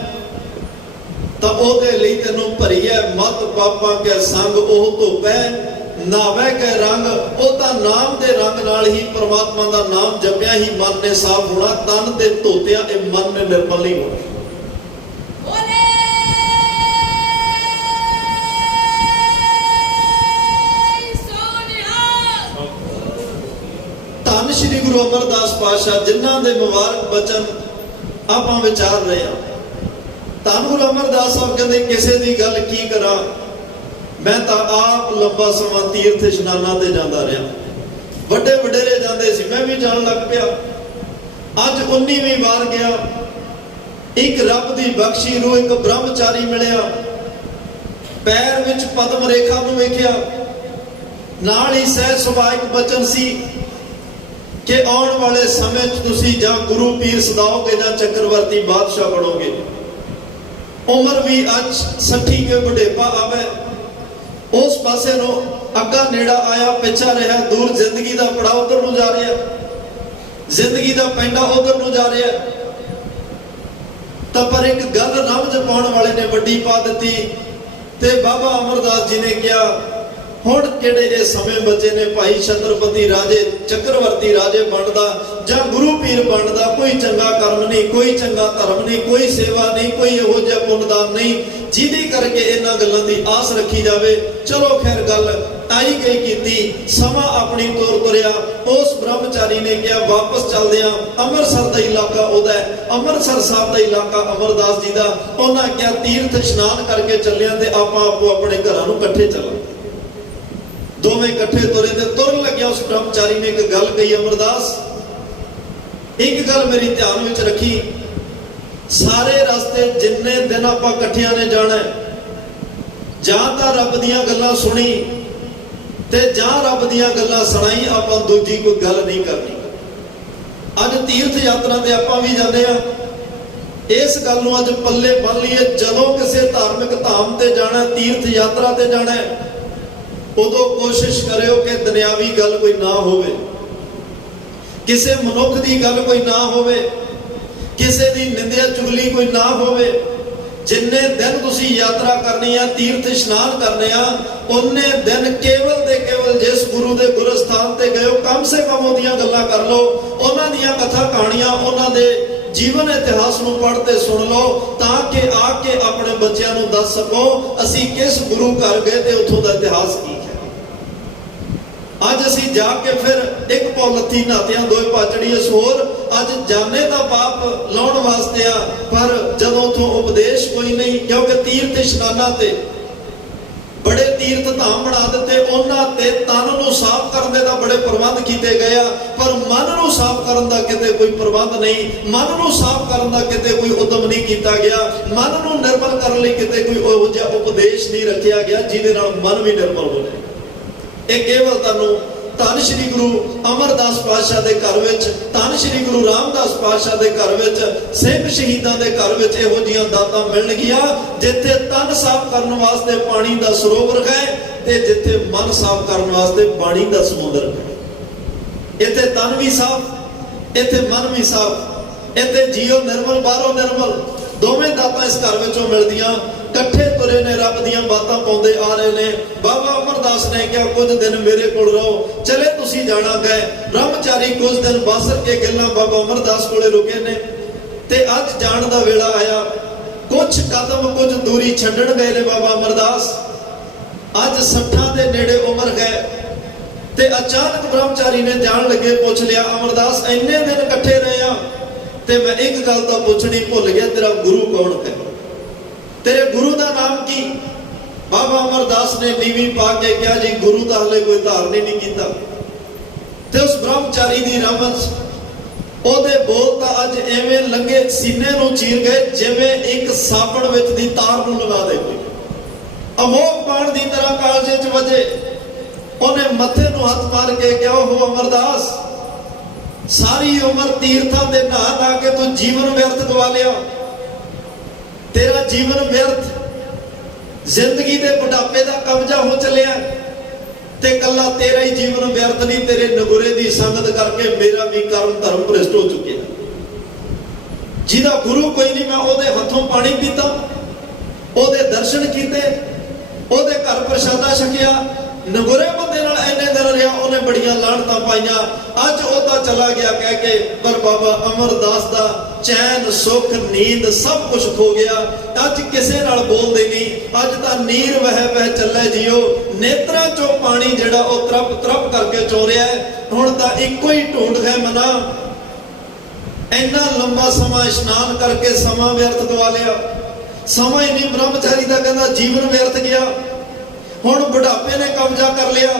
ਤਾਂ ਉਹਦੇ ਲਈ ਤੈਨੂੰ ਭਰੀ ਹੈ ਮਤ ਪਾਪਾਂ ਕੇ ਸੰਗ, ਉਹ ਧੋਪੈ ਨਾਵੇ ਕੇ ਰੰਗ। ਉਹ ਤਾਂ ਨਾਮ ਦੇ ਰੰਗ ਨਾਲ ਹੀ, ਪਰਮਾਤਮਾ ਦਾ ਨਾਮ ਜਪਿਆ ਹੀ ਮਨ ਨੇ ਸਾਫ਼ ਹੋਣਾ। ਤਨ ਤੇ ਧੋਤਿਆਂ ਇਹ ਮਨ ਨੇ ਨਿਰਮਲ ਨਹੀਂ ਹੋਣਾ। ਧੰਨ ਸ਼੍ਰੀ ਗੁਰੂ ਅਮਰਦਾਸ ਪਾਤਸ਼ਾਹ ਜਿਨ੍ਹਾਂ ਦੇ ਮੁਬਾਰਕ ਬਚਨ ਆਪਾਂ ਵਿਚਾਰ ਰਹੇ ਹਾਂ। ਧੰਨ ਗੁਰੂ ਅਮਰਦਾਸ ਸਾਹਿਬ ਕਹਿੰਦੇ ਕਿਸੇ ਦੀ ਗੱਲ ਕੀ ਕਰਾਂ, ਮੈਂ ਤਾਂ ਆਪ ਲੰਬਾ ਸਮਾਂ ਤੀਰਥ ਇਸ਼ਨਾਨਾਂ ਤੇ ਜਾਂਦਾ ਰਿਹਾ। ਵੱਡੇ ਵਡੇਰੇ ਜਾਂਦੇ ਸੀ, ਮੈਂ ਵੀ ਜਾਣ ਲੱਗ ਪਿਆ। ਅੱਜ 19ਵੀਂ ਵਾਰ ਗਿਆ। ਇੱਕ ਰੱਬ ਦੀ ਬਖਸ਼ੀ ਰੂਹ ਇੱਕ ਬ੍ਰਹਮਚਾਰੀ ਮਿਲਿਆ, ਪੈਰ ਵਿੱਚ ਪਦਮ ਰੇਖਾ ਨੂੰ ਵੇਖਿਆ, ਨਾਲ ਹੀ ਸਹਿਜ ਸੁਭਾਇਕ ਬਚਨ ਸੀ ਕਿ ਆਉਣ ਵਾਲੇ ਸਮੇਂ 'ਚ ਤੁਸੀਂ ਜਾਂ ਗੁਰੂ ਪੀਰ ਸਦਾਓਗੇ ਜਾਂ ਚੱਕਰਵਰਤੀ ਬਾਦਸ਼ਾਹ ਬਣੋਗੇ। ਉਮਰ ਵੀ ਅੱਜ 60 ਕੇ ਬੁਢੇਪਾ ਆਵੇ, ਉਸ ਪਾਸੇ ਨੂੰ ਅੱਗਾ ਨੇੜਾ ਆਇਆ, ਪਿੱਛਾ ਰਿਹਾ, ਦੂਰ ਜ਼ਿੰਦਗੀ ਦਾ ਪੜਾਅ ਉਧਰ ਨੂੰ ਜਾ ਰਿਹਾ। ਜ਼ਿੰਦਗੀ ਦਾ ਪੈਂਡਾ ਉਧਰ ਨੂੰ ਜਾ ਰਿਹਾ। ਤਾਂ ਪਰ ਇੱਕ ਗੱਲ ਰਮਜ ਪਾਉਣ ਵਾਲੇ ਨੇ ਵੱਡੀ ਪਾ ਦਿੱਤੀ ਤੇ ਬਾਬਾ ਅਮਰਦਾਸ ਜੀ ਨੇ ਕਿਹਾ ਹੁਣ ਜਿਹੜੇ ਇਹ ਸਮੇਂ ਬਚੇ ਨੇ ਭਾਈ ਛਤਰਪਤੀ ਰਾਜੇ ਚੱਕਰਵਰਤੀ ਰਾਜੇ ਬਣਦਾ ਜਾਂ ਗੁਰੂ ਪੀਰ ਬਣਦਾ ਕੋਈ ਚੰਗਾ ਕਰਮ ਨਹੀਂ, ਕੋਈ ਚੰਗਾ ਧਰਮ ਨਹੀਂ, ਕੋਈ ਸੇਵਾ ਨਹੀਂ, ਕੋਈ ਇਹੋ ਜਿਹਾ ਪੁੰਨਦਾਨ ਨਹੀਂ ਜਿਹਦੀ ਕਰਕੇ ਇਹਨਾਂ ਗੱਲਾਂ ਦੀ ਆਸ ਰੱਖੀ ਜਾਵੇ। ਚਲੋ ਖੈਰ ਗੱਲ ਆਈ ਗਈ ਕੀਤੀ, ਸਮਾਂ ਆਪਣੀ ਤੋਰ ਤੁਰਿਆ। ਉਸ ਬ੍ਰਹਮਚਾਰੀ ਨੇ ਕਿਹਾ ਵਾਪਸ ਚੱਲਦੇ ਆ, ਅੰਮ੍ਰਿਤਸਰ ਦਾ ਇਲਾਕਾ ਉਹਦਾ ਹੈ, ਅੰਮ੍ਰਿਤਸਰ ਸਾਹਿਬ ਦਾ ਇਲਾਕਾ ਅਮਰਦਾਸ ਜੀ ਦਾ। ਉਹਨਾਂ ਕਿਹਾ ਤੀਰਥ ਇਸ਼ਨਾਨ ਕਰਕੇ ਚੱਲਿਆ ਤੇ ਆਪਾਂ ਆਪੋ ਆਪਣੇ ਘਰਾਂ ਨੂੰ ਇਕੱਠੇ ਚੱਲਾਂਗੇ। ਦੋਵੇਂ ਇਕੱਠੇ ਤੁਰੇ ਤੇ ਤੁਰਨ ਲੱਗਿਆ ਉਸ ਬ੍ਰਹਮਚਾਰੀ ਨੇ ਇੱਕ ਗੱਲ ਕਹੀ, ਅਮਰਦਾਸ ਇੱਕ ਗੱਲ ਮੇਰੀ ਧਿਆਨ ਵਿੱਚ ਰੱਖੀ, ਸਾਰੇ ਰਸਤੇ ਜਿੰਨੇ ਦਿਨ ਆਪਾਂ ਇਕੱਠਿਆਂ ਨੇ ਜਾਣਾ ਜਾਂ ਤਾਂ ਰੱਬ ਦੀਆਂ ਗੱਲਾਂ ਸੁਣੀ ਤੇ ਜਾਂ ਰੱਬ ਦੀਆਂ ਗੱਲਾਂ ਸੁਣਾਈ, ਆਪਾਂ ਦੂਜੀ ਕੋਈ ਗੱਲ ਨਹੀਂ ਕਰਨੀ। ਅੱਜ ਤੀਰਥ ਯਾਤਰਾ ਤੇ ਆਪਾਂ ਵੀ ਜਾਂਦੇ ਆ, ਇਸ ਗੱਲ ਨੂੰ ਅੱਜ ਪੱਲੇ ਬੰਨ ਲਈਏ। ਜਦੋਂ ਕਿਸੇ ਧਾਰਮਿਕ ਧਾਮ ਤੇ ਜਾਣਾ, ਤੀਰਥ ਯਾਤਰਾ ਤੇ ਜਾਣਾ, ਉਦੋਂ ਕੋਸ਼ਿਸ਼ ਕਰਿਓ ਕਿ ਦੁਨਿਆਵੀ ਗੱਲ ਕੋਈ ਨਾ ਹੋਵੇ, ਕਿਸੇ ਮਨੁੱਖ ਦੀ ਗੱਲ ਕੋਈ ਨਾ ਹੋਵੇ, ਕਿਸੇ ਦੀ ਨਿੰਦਿਆ ਚੁਗਲੀ ਕੋਈ ਨਾ ਹੋਵੇ। ਜਿੰਨੇ ਦਿਨ ਤੁਸੀਂ ਯਾਤਰਾ ਕਰਨੀ ਆ, ਤੀਰਥ ਇਸ਼ਨਾਨ ਕਰਨੇ ਆ, ਉਹਨੇ ਦਿਨ ਕੇਵਲ ਤੇ ਕੇਵਲ ਜਿਸ ਗੁਰੂ ਦੇ ਗੁਰਸਥਾਨ ਤੇ ਗਏ ਹੋ, ਕਮ ਸੇ ਕਮ ਉਹਦੀਆਂ ਗੱਲਾਂ ਕਰ ਲਓ, ਉਹਨਾਂ ਦੀਆਂ ਕਥਾ ਕਹਾਣੀਆਂ, ਉਹਨਾਂ ਦੇ ਜੀਵਨ ਇਤਿਹਾਸ ਨੂੰ ਪੜ੍ਹ ਤੇ ਸੁਣ ਲਓ, ਤਾਂ ਕਿ ਆ ਕੇ ਆਪਣੇ ਬੱਚਿਆਂ ਨੂੰ ਦੱਸ ਸਕੋ ਅਸੀਂ ਕਿਸ ਗੁਰੂ ਘਰ ਗਏ ਤੇ ਉੱਥੋਂ ਦਾ ਇਤਿਹਾਸ ਕੀ ਹੈ। ਅੱਜ ਅਸੀਂ ਜਾ ਕੇ ਫਿਰ ਇੱਕ ਪੌ ਲੱਥੀ ਨਾਤਿਆਂ ਦੋਏ ਪਾਚੜੀ ਅਸੋਰ, ਅੱਜ ਜਾਣੇ ਦਾ ਪਾਪ ਲਾਉਣ ਵਾਸਤੇ ਆ, ਪਰ ਜਦੋਂ ਉਥੋਂ ਉਪਦੇਸ਼ ਕੋਈ ਨਹੀਂ। ਕਿਉਂਕਿ ਤੀਰਥ ਇਸ਼ਨਾਨਾਂ ਤੇ ਬੜੇ ਤੀਰਥ ਧਾਮ ਬਣਾ ਦਿੱਤੇ, ਉਹਨਾਂ ਤੇ ਤਨ ਨੂੰ ਸਾਫ਼ ਕਰਨ ਦੇ ਤਾਂ ਬੜੇ ਪ੍ਰਬੰਧ ਕੀਤੇ ਗਏ ਆ, ਪਰ ਮਨ ਨੂੰ ਸਾਫ਼ ਕਰਨ ਦਾ ਕਿਤੇ ਕੋਈ ਪ੍ਰਬੰਧ ਨਹੀਂ। ਮਨ ਨੂੰ ਸਾਫ਼ ਕਰਨ ਦਾ ਕਿਤੇ ਕੋਈ ਉਦਮ ਨਹੀਂ ਕੀਤਾ ਗਿਆ, ਮਨ ਨੂੰ ਨਿਰਮਲ ਕਰਨ ਲਈ ਕਿਤੇ ਕੋਈ ਉਹੋ ਜਿਹਾ ਉਪਦੇਸ਼ ਨਹੀਂ ਰੱਖਿਆ ਗਿਆ ਜਿਹਦੇ ਨਾਲ ਮਨ ਵੀ ਨਿਰਮਲ ਹੋ ਜਾਏ। ਇਹ ਕੇਵਲ ਤੁਹਾਨੂੰ ਧੰਨ ਸ਼੍ਰੀ ਗੁਰੂ ਅਮਰਦਾਸ ਪਾਤਸ਼ਾਹ ਦੇ ਘਰ ਵਿੱਚ, ਧੰਨ ਸ਼੍ਰੀ ਗੁਰੂ ਰਾਮਦਾਸ ਪਾਤਸ਼ਾਹ ਦੇ ਘਰ ਵਿੱਚ, ਸਿੰਘ ਸ਼ਹੀਦਾਂ ਦੇ ਘਰ ਵਿੱਚ ਇਹੋ ਜਿਹੀਆਂ ਦਾਤਾਂ ਮਿਲਣਗੀਆਂ ਜਿੱਥੇ ਤਨ ਸਾਫ਼ ਕਰਨ ਵਾਸਤੇ ਪਾਣੀ ਦਾ ਸਰੋਵਰ ਹੈ ਤੇ ਜਿੱਥੇ ਮਨ ਸਾਫ਼ ਕਰਨ ਵਾਸਤੇ ਬਾਣੀ ਦਾ ਸਮੁੰਦਰ ਹੈ। ਇੱਥੇ ਤਨ ਵੀ ਸਾਫ਼, ਇੱਥੇ ਮਨ ਵੀ ਸਾਫ਼, ਇੱਥੇ ਜੀਓ ਨਿਰਮਲ ਬਾਹਰੋਂ ਨਿਰਮਲ, ਦੋਵੇਂ ਦਾਤਾਂ ਇਸ ਘਰ ਵਿੱਚੋਂ ਮਿਲਦੀਆਂ। ਇਕੱਠੇ ਤੁਰੇ ਨੇ, ਰੱਬ ਦੀਆਂ ਬਾਤਾਂ ਪਾਉਂਦੇ ਆ ਰਹੇ ਨੇ। ਬਾਬਾ ਅਮਰਦਾਸ ਨੇ ਕਿਹਾ ਕੁਝ ਦਿਨ ਮੇਰੇ ਕੋਲ ਰਹੋ, ਚਲੇ ਤੁਸੀਂ ਜਾਣਾ ਗਏ। ਬ੍ਰਹਮਚਾਰੀ ਕੁਝ ਦਿਨ ਬਾਸਰ ਕੇ ਗੱਲਾਂ ਬਾਬਾ ਅਮਰਦਾਸ ਕੋਲੇ ਰੁਕੇ ਨੇ ਤੇ ਅੱਜ ਜਾਣ ਦਾ ਵੇਲਾ ਆਇਆ। ਕੁਝ ਕਦਮ ਕੁਝ ਦੂਰੀ ਛੱਡਣ ਗਏ ਨੇ ਬਾਬਾ ਅਮਰਦਾਸ। ਅੱਜ 60 ਦੇ ਨੇੜੇ ਉਮਰ ਗਏ ਤੇ ਅਚਾਨਕ ਬ੍ਰਹਮਚਾਰੀ ਨੇ ਜਾਣ ਲੱਗੇ ਪੁੱਛ ਲਿਆ, ਅਮਰਦਾਸ ਇੰਨੇ ਦਿਨ ਇਕੱਠੇ ਰਹੇ ਆ ਤੇ ਮੈਂ ਇੱਕ ਗੱਲ ਤਾਂ ਪੁੱਛਣੀ ਭੁੱਲ ਗਿਆ, ਤੇਰਾ ਗੁਰੂ ਕੌਣ ਹੈ? ਤੇਰੇ ਗੁਰੂ ਦਾ ਨਾਮ ਕੀ? ਬਾਬਾ ਅਮਰਦਾਸ ਨੇ ਨੀਵੀਂ ਪਾ ਕੇ ਕਿਹਾ, ਜੀ ਗੁਰੂ ਦਾ ਹਲੇ ਕੋਈ ਧਾਰਨ ਨਹੀਂ ਕੀਤਾ। ਤੇ ਉਸ ਬ੍ਰਹਮਚਾਰੀ ਦੀ ਰਮਜ਼, ਉਹਦੇ ਬੋਲ ਤਾਂ ਅੱਜ ਐਵੇਂ ਲੰਗੇ ਸੀਨੇ ਨੂੰ ਚੀਰ ਗਏ ਜਿਵੇਂ ਇੱਕ ਸਾਬਣ ਵਿੱਚ ਦੀ ਤਾਰ ਨੂੰ ਲਗਾ ਦੇ ਕੋਈ ਅਮੋਘ ਬਾਣ ਦੀ ਤਰ੍ਹਾਂ ਕਾਲਜੇ 'ਚ ਵਜੇ। ਉਹਨੇ ਮੱਥੇ ਨੂੰ ਹੱਥ ਮਾਰ ਕੇ ਕਿਹਾ, ਉਹ ਅਮਰਦਾਸ ਸਾਰੀ ਉਮਰ ਤੀਰਥਾਂ ਦੇ ਨਹਾ ਲਾ ਕੇ ਤੂੰ ਜੀਵਨ ਵਿਅਰਥ ਗਵਾ ਲਿਆ। ਤੇਰਾ ਜੀਵਨ ਵਿਅਰਥ, ਜ਼ਿੰਦਗੀ ਦੇ ਬੁਢਾਪੇ ਦਾ ਕਬਜ਼ਾ ਹੋ ਚੱਲਿਆ ਤੇ ਕੱਲਾ ਤੇਰਾ ਹੀ ਜੀਵਨ ਵਿਅਰਥ ਨਹੀਂ, ਤੇਰੇ ਨਗੁਰੇ ਦੀ ਸੰਗਤ ਕਰਕੇ ਮੇਰਾ ਵੀ ਕਰਮ ਧਰਮ ਭ੍ਰਿਸ਼ਟ ਹੋ ਚੁੱਕਿਆ। ਜਿਹਦਾ ਗੁਰੂ ਕੋਈ ਨਹੀਂ, ਮੈਂ ਉਹਦੇ ਹੱਥੋਂ ਪਾਣੀ ਪੀਤਾ, ਉਹਦੇ ਦਰਸ਼ਨ ਕੀਤੇ, ਉਹਦੇ ਘਰ ਪ੍ਰਸ਼ਾਦਾ ਛਕਿਆ, ਨਗੁਰੇ ਬੰਦੇ ਨਾਲ ਇੰਨੇ ਦਿਨ ਰਿਹਾ, ਉਹਨੇ ਬੜੀਆਂ ਲਾਹਣਤਾਂ ਪਾਈਆਂ। ਅੱਜ ਉਹ ਤਾਂ ਚਲਾ ਗਿਆ ਕਹਿ ਕੇ, ਪਰ ਬਾਬਾ ਅਮਰਦਾਸ ਦਾ ਚੈਨ ਸੁੱਖ ਨੀਂਦ ਸਭ ਕੁਝ ਖੋ ਗਿਆ। ਅੱਜ ਕਿਸੇ ਨਾਲ ਬੋਲਦੇ ਨਹੀਂ, ਅੱਜ ਤਾਂ ਨੀਰ ਵਹਿ ਚੱਲੇ ਜੀਓ। ਨੇਤਰਾਂ ਚੋਂ ਪਾਣੀ ਜਿਹੜਾ ਉਹ ਤਰਪ ਤਰਪ ਕਰਕੇ ਚੋ ਰਿਹਾ ਹੈ। ਹੁਣ ਤਾਂ ਇੱਕੋ ਹੀ ਢੂੰਡ ਹੈ ਮਨਾ, ਇੰਨਾ ਲੰਬਾ ਸਮਾਂ ਇਸ਼ਨਾਨ ਕਰਕੇ ਸਮਾਂ ਵਿਅਰਥ ਗਵਾ ਲਿਆ। ਸਮਾਂ ਹੀ ਨਹੀਂ, ਬ੍ਰਹਮਚਾਰੀ ਦਾ ਕਹਿੰਦਾ ਜੀਵਨ ਵਿਅਰਥ ਗਿਆ। ਹੁਣ ਬੁਢਾਪੇ ਨੇ ਕਬਜ਼ਾ ਕਰ ਲਿਆ।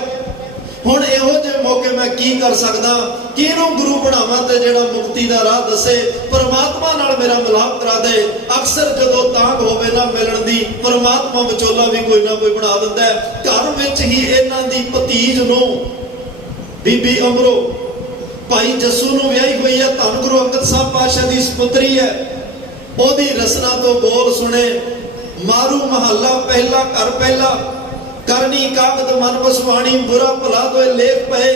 ਹੁਣ ਇਹੋ ਜਿਹੇ ਮੌਕੇ ਮੈਂ ਕੀ ਕਰ ਸਕਦਾ? ਕਿਹਨੂੰ ਗੁਰੂ ਬਣਾਵਾਂ ਤੇ ਜਿਹੜਾ ਮੁਕਤੀ ਦਾ ਰਾਹ ਦੱਸੇ, ਪਰਮਾਤਮਾ ਨਾਲ ਮੇਰਾ ਮਿਲਾਪ ਕਰਾ ਦੇ। ਅਕਸਰ ਜਦੋਂ ਤਾਂਘ ਹੋਵੇ ਨਾ ਮਿਲਣ ਦੀ, ਪਰਮਾਤਮਾ ਵਿਚੋਲਾ ਵੀ ਕੋਈ ਨਾ ਕੋਈ ਬਣਾ ਦਿੰਦਾ ਹੈ। ਘਰ ਵਿੱਚ ਹੀ ਇਹਨਾਂ ਦੀ ਭਤੀਜ ਨੂੰ ਬੀਬੀ ਅਮਰੋ ਭਾਈ ਜੱਸੂ ਨੂੰ ਵਿਆਹੀ ਹੋਈ ਹੈ, ਧੰਨ ਗੁਰੂ ਅੰਗਦ ਸਾਹਿਬ ਪਾਤਸ਼ਾਹ ਦੀ ਸੁਪੁੱਤਰੀ ਹੈ। ਉਹਦੀ ਰਸਨਾ ਤੋਂ ਬੋਲ ਸੁਣੇ, ਮਾਰੂ ਮਹੱਲਾ ਪਹਿਲਾ ਘਰ ਪਹਿਲਾ, ਕਰਨੀ ਕਾਗਦ ਮਨ ਵਸਵਾਣੀ, ਬੁਰਾ ਭਲਾ ਦੋਏ ਲੇਖ ਪਏ।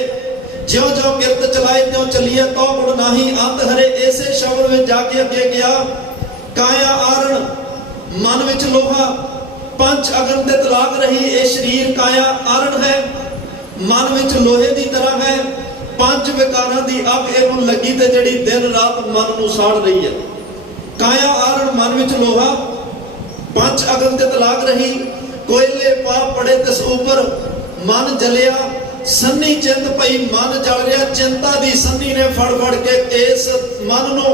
ज्यों ज्यों किरत चलाए त्यों चलिए तो गुण नाही अंत हरे। ऐसे शब्द में जाके अगे गया, काया आरण मन विच लोहा, पंच अगन ते तलाक रही। ये शरीर काया आरण है, मन विच लोहे की तरह है। पंच विकारां दी अग इहनूं लगी ते जिहड़ी दिन रात मन नूं साड़ रही है। काया आरण मन विच लोहा, पंच अगन ते तलाक रही। कोयले पाप पड़े तिस ऊपर, मन जलिया सन्नी चिंत पई। मन जल रहा, चिंता दी सन्नी ने फड़ फड़ के इस मन नूं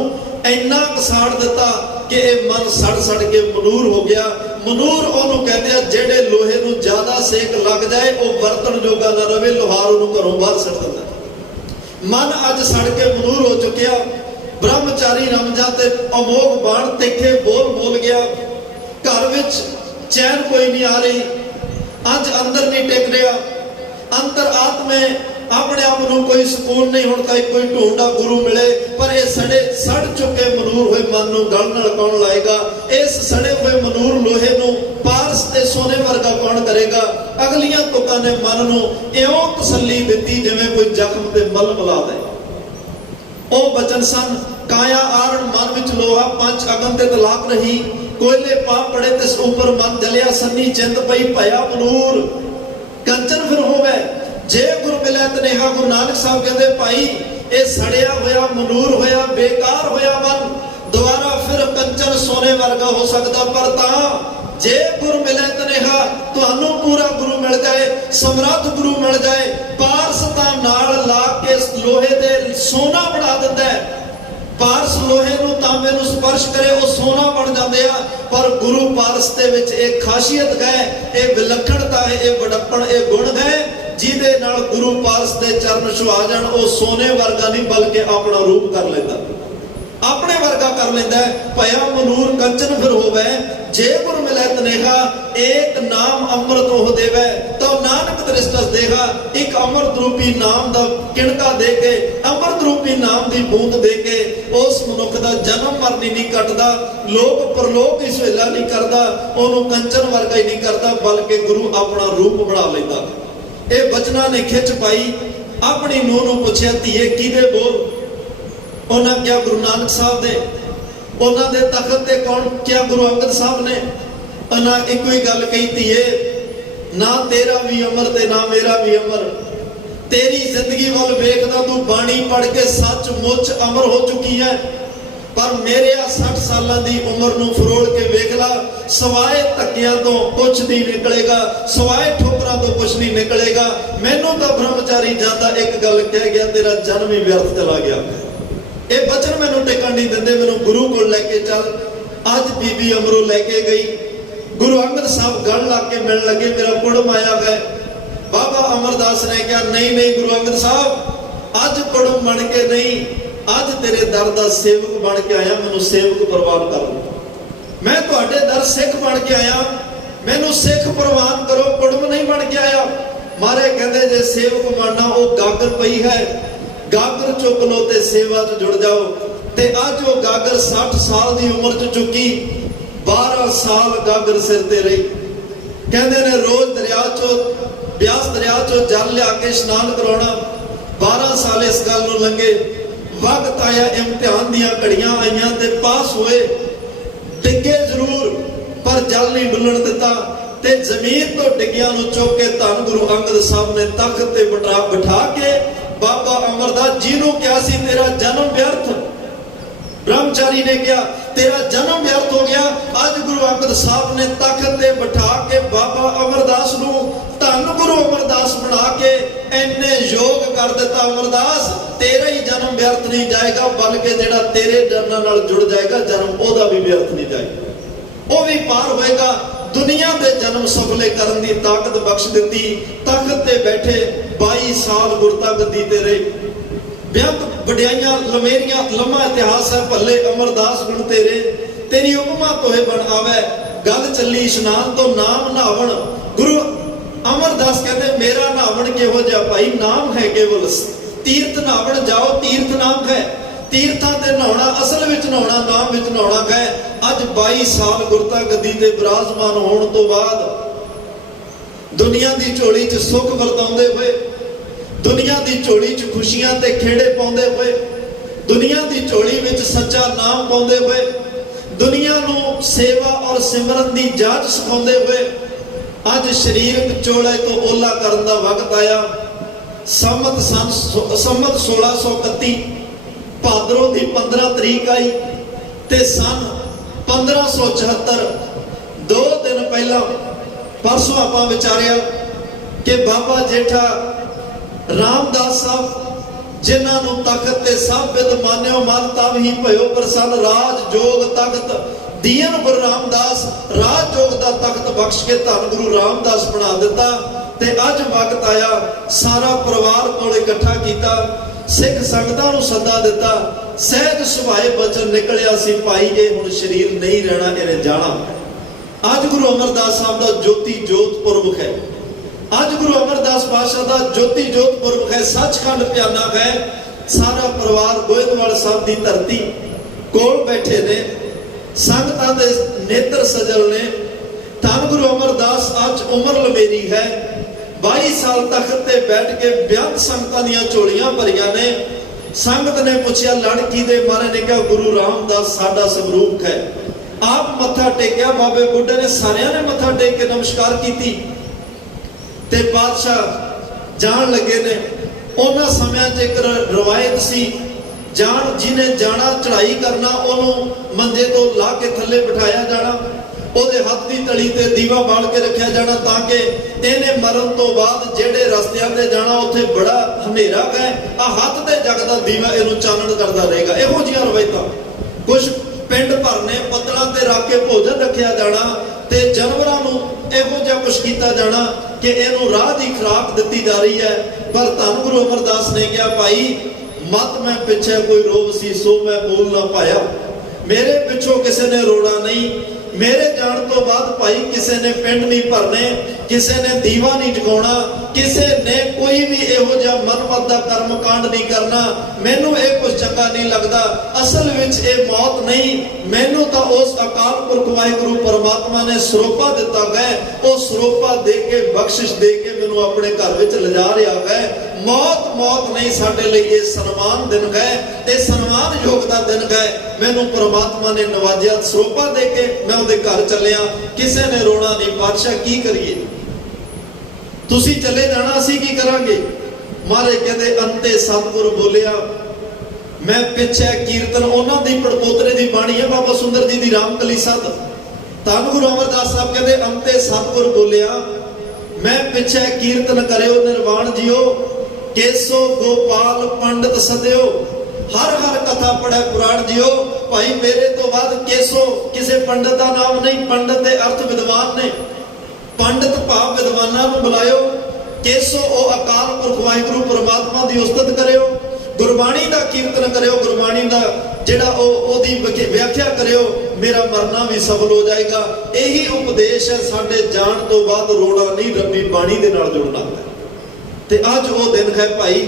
इन्ना कसाड़ दिता कि यह मन सड़ सड़ के मनूर हो गया। मनूर ओनू कहते हैं जेड़े लोहे नूं ज्यादा सेक लग जाए वो बरतन जोगा ना रवे, लोहार ओनू घरों बाहर सड़ दिंदा। मन अज सड़ के मनूर हो चुकिया। ब्रह्मचारी रमजा ते अमोघ बाण तिखे बोल बोल गया। घर विच चैन कोई नहीं आ रही, अज अंदर नहीं टिक रहा। अंतर आत्मे अपने आप को कोई सुकून नहीं। हुण तां कोई ढूंढा गुरु मिले, पर ये सड़े सड़ चुके मनूर हुए मन नूं गल नाल कौन लाएगा? इस सड़े हुए मनूर लोहे नूं पारस ते सोने वर्गा कौन करेगा? अगलियां तुकां ने मन नूं इउं तसल्ली दित्ती जिवें कोई जख्म ते मल मिला दे। ओ बचन सन, काया आरण मन विच लोहा, पंच अगन ते तलाक रही। कोयले पाप पड़े तिस ऊपर, मन जलिया सन्नी चिंत पई। भया मनूर कंचन फिर होवे जे गुरु मिले तनेहा। गुरु नानक साहब कहते भाई ये सड़िया होया मनूर होया बेकार होया मन दोबारा फिर कंचन सोने वर्गा हो सकता। पर तां जे गुरु मिले तनेहा, तुहानू पूरा गुरु मिल जाए, समर्थ गुरु मिल जाए, पारस तां नाल ला के लोहे दे सोना बना दिंदा है। पारस लोहे नूं तांबे नूं स्पर्श करे वो सोना बन जाते हैं। पर गुरु पारस दे विच एक खासियत है, एक विलक्षणता है, एक वडप्पण, एक गुण है जिहदे नाल गुरु पारस दे चरण छुआ जाण वो सोने वर्गा नहीं बल्कि अपना रूप कर लेंदा, अपने वर्गा कर लेंदा है। भया मनूर कंचन फिर होवे जे गुरु मिले तनेहा। एक नाम अमृत ओह देवे तो नानक दृष्टस देगा। एक अमृत रूपी नाम दा किणका दे के, अमृत रूपी नाम दी बूंद दे के उस मनुख दा जन्म मरनी नहीं कटदा, लोक परलोक ही सुहेला नहीं करदा, ओनू कंचन वर्गा ही नहीं करदा, बल्कि गुरु अपना रूप बना लेंदा। ये बचना ने खिंच पाई। अपनी नूह नूं पुछया, धीए किहदे बोल? उन्हें क्या गुरु नानक साहब दे? उन्होंने तखत ते कौन? क्या गुरु अंगद साहब ने? उन्हें एक ही गल कही, धीए ना तेरा भी अमर ते ना मेरा भी अमर। तेरी जिंदगी वाल वेखदा तू बाणी पढ़ के सचमुच अमर हो चुकी है, पर मेरे 60 साल की उम्र नूं फरोल के वेख ला, सवाए धक्कियां तो कुछ नहीं निकलेगा, सवाए ठोकरां तो कुछ नहीं निकलेगा। मैनू तो ब्रह्मचारी जाता एक गल कह गया, तेरा जन्म ही व्यर्थ चला गया। ये बचन मैनू टिकन नहीं देंदे, मैनू गुरु को लैके चल। अज बीबी अमरों लैके गई, गुरु अंगद साहब गल ला के मिलने लगे, मेरा कुड़म आया है। बाबा अमरदास ने कहा, नहीं नहीं गुरु अंगद साहब, अज कुड़म बन के नहीं, अज तेरे दर दा सेवक बन के आया, मैनू सेवक प्रवान कर लो। मैं तुहाडे दर सिख बन के आया, मैनू सिख प्रवान करो, कुड़म नहीं बन के आया। मारे कहते जे सेवक बनना वो गागर पई है, गागर चुक लो ते सेवा च जुड़ जाओ। ते अज वो गागर 60 साल की उम्र च चुकी, 12 साल गागर सिर ते रही। कहते ने रोज दरिया चो, ब्यास दरिया चो जल लिया के स्नान कराना। 12 साल इस गल नूं लंघे। वक्त आया, इम्तिहान दियां घड़ियां आईयां ते पास हुए, डिगे जरूर पर जल नहीं डुलन दिता। ते जमीन तो डिगियां नूं चुक के धन गुरु अंगद साहब ने तख्त ते बिठा के बाबा अमरदास जी नूं कहा सी, तेरा जन्म व्यर्थ। ब्रह्मचारी ने कहा तेरा जन्म व्यर्थ हो गया। अज गुरु अंगद साहब ने तख्त ते बिठा के बाबा अमरदास नूं धन गुरु अमरदास बना के इन्ने योग कर दिता। अमरदास तेरा ही जन्म व्यर्थ नहीं जाएगा, बल्कि जिहड़ा तेरे जन्म नाल जुड़ जाएगा जन्म ओदा भी व्यर्थ नहीं जाएगा, वो भी पार होएगा। दुनिया के जन्म सफले करने की ताकत बख्श दी। तख्त ते बैठे 22 साल गुरता गद्दी ते रहे। बेअंत वड्याइयां लमेरियां लम्मा इतिहास है, भले अमरदास गुण तेरे, तेरी उपमा तोहे बन आवे। गल चली इशनान तो नाम नहावन। गुरु अमरदास कहते मेरा नहावन किहो जिहा भाई? नाम है केवल, तीर्थ नहावन जाओ, तीर्थ नाम है। तीर्थां ते नहाउणा असल विच नहाउणा, नाम विच नहाउणा है। अज 22 साल गुरता गद्दी ते विराजमान होने तो बाद दुनिया की झोली च सुख वरताउंदे हुए दुनिया की झोली च खुशियां ते खेड़े पाउंदे हुए, दुनिया की झोली विच सच्चा नाम पाउंदे हुए, दुनिया नूं सेवा और सिमरन की जांच सिखाउंदे हुए अज शरीरक चोले तो ओला करन दा वक्त आया। संमत 1631 भादरों की 15 तरीक आई ते सन 1574 2 दिन पहला परसों आपां विचारिया कि बाबा जेठा रामदास साहब जिन्हां नूं तखत ते सब विद मान्यो मन तब ही भयो प्रसन्न, राज जोग तखत दीन गुरु रामदास राज जोग दा तखत बख्श के धन गुरु रामदास बना दिता। ते अज वक्त आया सारा परिवार कोल इकट्ठा कीता, सिख संगतां नूं सदा दिता, सहज सुभाए बचन निकलिया सी भाई ये हुण शरीर नहीं रहना, इहने जाना। अज गुरु अमरदास साहब दा ज्योति जोत पुरब है, अज गुरु अमरदास पातशाह दा ज्योति जोत पुरब है, सचखंड प्याना है। सारा परिवार गोइंदवाल साहब की धरती कोल बैठे ने, संगतां दे नेत्र सजल ने। धन गुरु अमरदास अज उम्र लमेरी है, 22 साल तखत ते बैठ के बेअंत संगतां दीयां झोलियां भरियां ने। संगत ने पूछया लड़की दे मारे ने कहा गुरु रामदास साडा स्वरूप है। आप मत्था टेकिया, बाबे बुड्ढे ने सारियां ने मत्था टेक के नमस्कार कीती ते पातशाह जान लगे ने। उन्हां समयां च एक रवायत सी, जान जिन्हें जाना चढ़ाई करना ओनू मंजे तो ला के थले बिठाया जाना, ओदे हाथ की तली ते दीवा बाल के रखा जाना ताकि इहने मरण तो बाद जेड़े रस्तियां ते जाना उत्थे बड़ा हनेरा है, आ हाथ ते जगदा दीवा इहनू चानण करदा रहेगा। इहो जिहियां रवायतां कुछ पिंड भरने पत्तलां ते रख के भोजन रखा जाना ते जानवरां नूं इहो जिहा कुछ कीता जाना कि इहनू राह दी खुराक दित्ती जा रही है। पर धन गुरु अमरदास ने कहा भाई मत मैं पिछे कोई रोग सी सो मैं बोल ना पाया, मेरे पिछों किसी ने रोना नहीं, मेरे जान तो बाद भाई किसी ने पिंड नहीं भरने, किसी ने दीवा नहीं जगाउणा, किसी ने कोई भी इहो जिहा मनमत दा कर्म कांड नहीं करना, मैनू ये कुछ चंगा नहीं लगता। असल विच ये मौत नहीं, मैनू तो उस अकाल पुरख वाहिगुरू परमात्मा ने सरोपा दिता गया, वो सरोपा दे के बख्शिश दे के मैनू अपने घर विच लिजा रहा है। मौत मौत नहीं, साडे लई ये सन्मान दिन है, ये सन्मान योग दा दिन है। मैनू परमात्मा ने नवाजिया सरोपा दे के मैं उहदे घर चलिया, किसी ने रोना नहीं। पातशाह की करिए, तुसी चले जाना असी की करांगे। महाराज कहते अंते सतगुरु बोलिया, मैं पिछे कीर्तन उन्हां दी पड़पोतरे दी बाणी है बाबा सुंदर जी दी रामकली सद। धन गुरु अमरदास साहब कहते अंते सतगुरु बोलिया, मैं पिछे कीर्तन करियो निर्वाण जियो, केसो गोपाल पंडित सदियो, हर हर कथा पढ़े पुराण जियो। भाई मेरे तो बाद केसो किसी पंडित का नाम नहीं, पंडित के अर्थ विद्वान ने, पंडित भाव विद्वाना नूं बुलायो। केसो ओ अकाल पुरख वाहिगुरू परमात्मा की उस्तत करियो, गुरबाणी का कीर्तन करियो, गुरबाणी का जिहड़ा ओदी व्याख्या करियो, मेरा मरना भी सफल हो जाएगा। यही उपदेश है साडे जान तो बाद रोना नहीं, रब्बी बाणी दे नाल जुड़ना है। ते अज वो दिन है भाई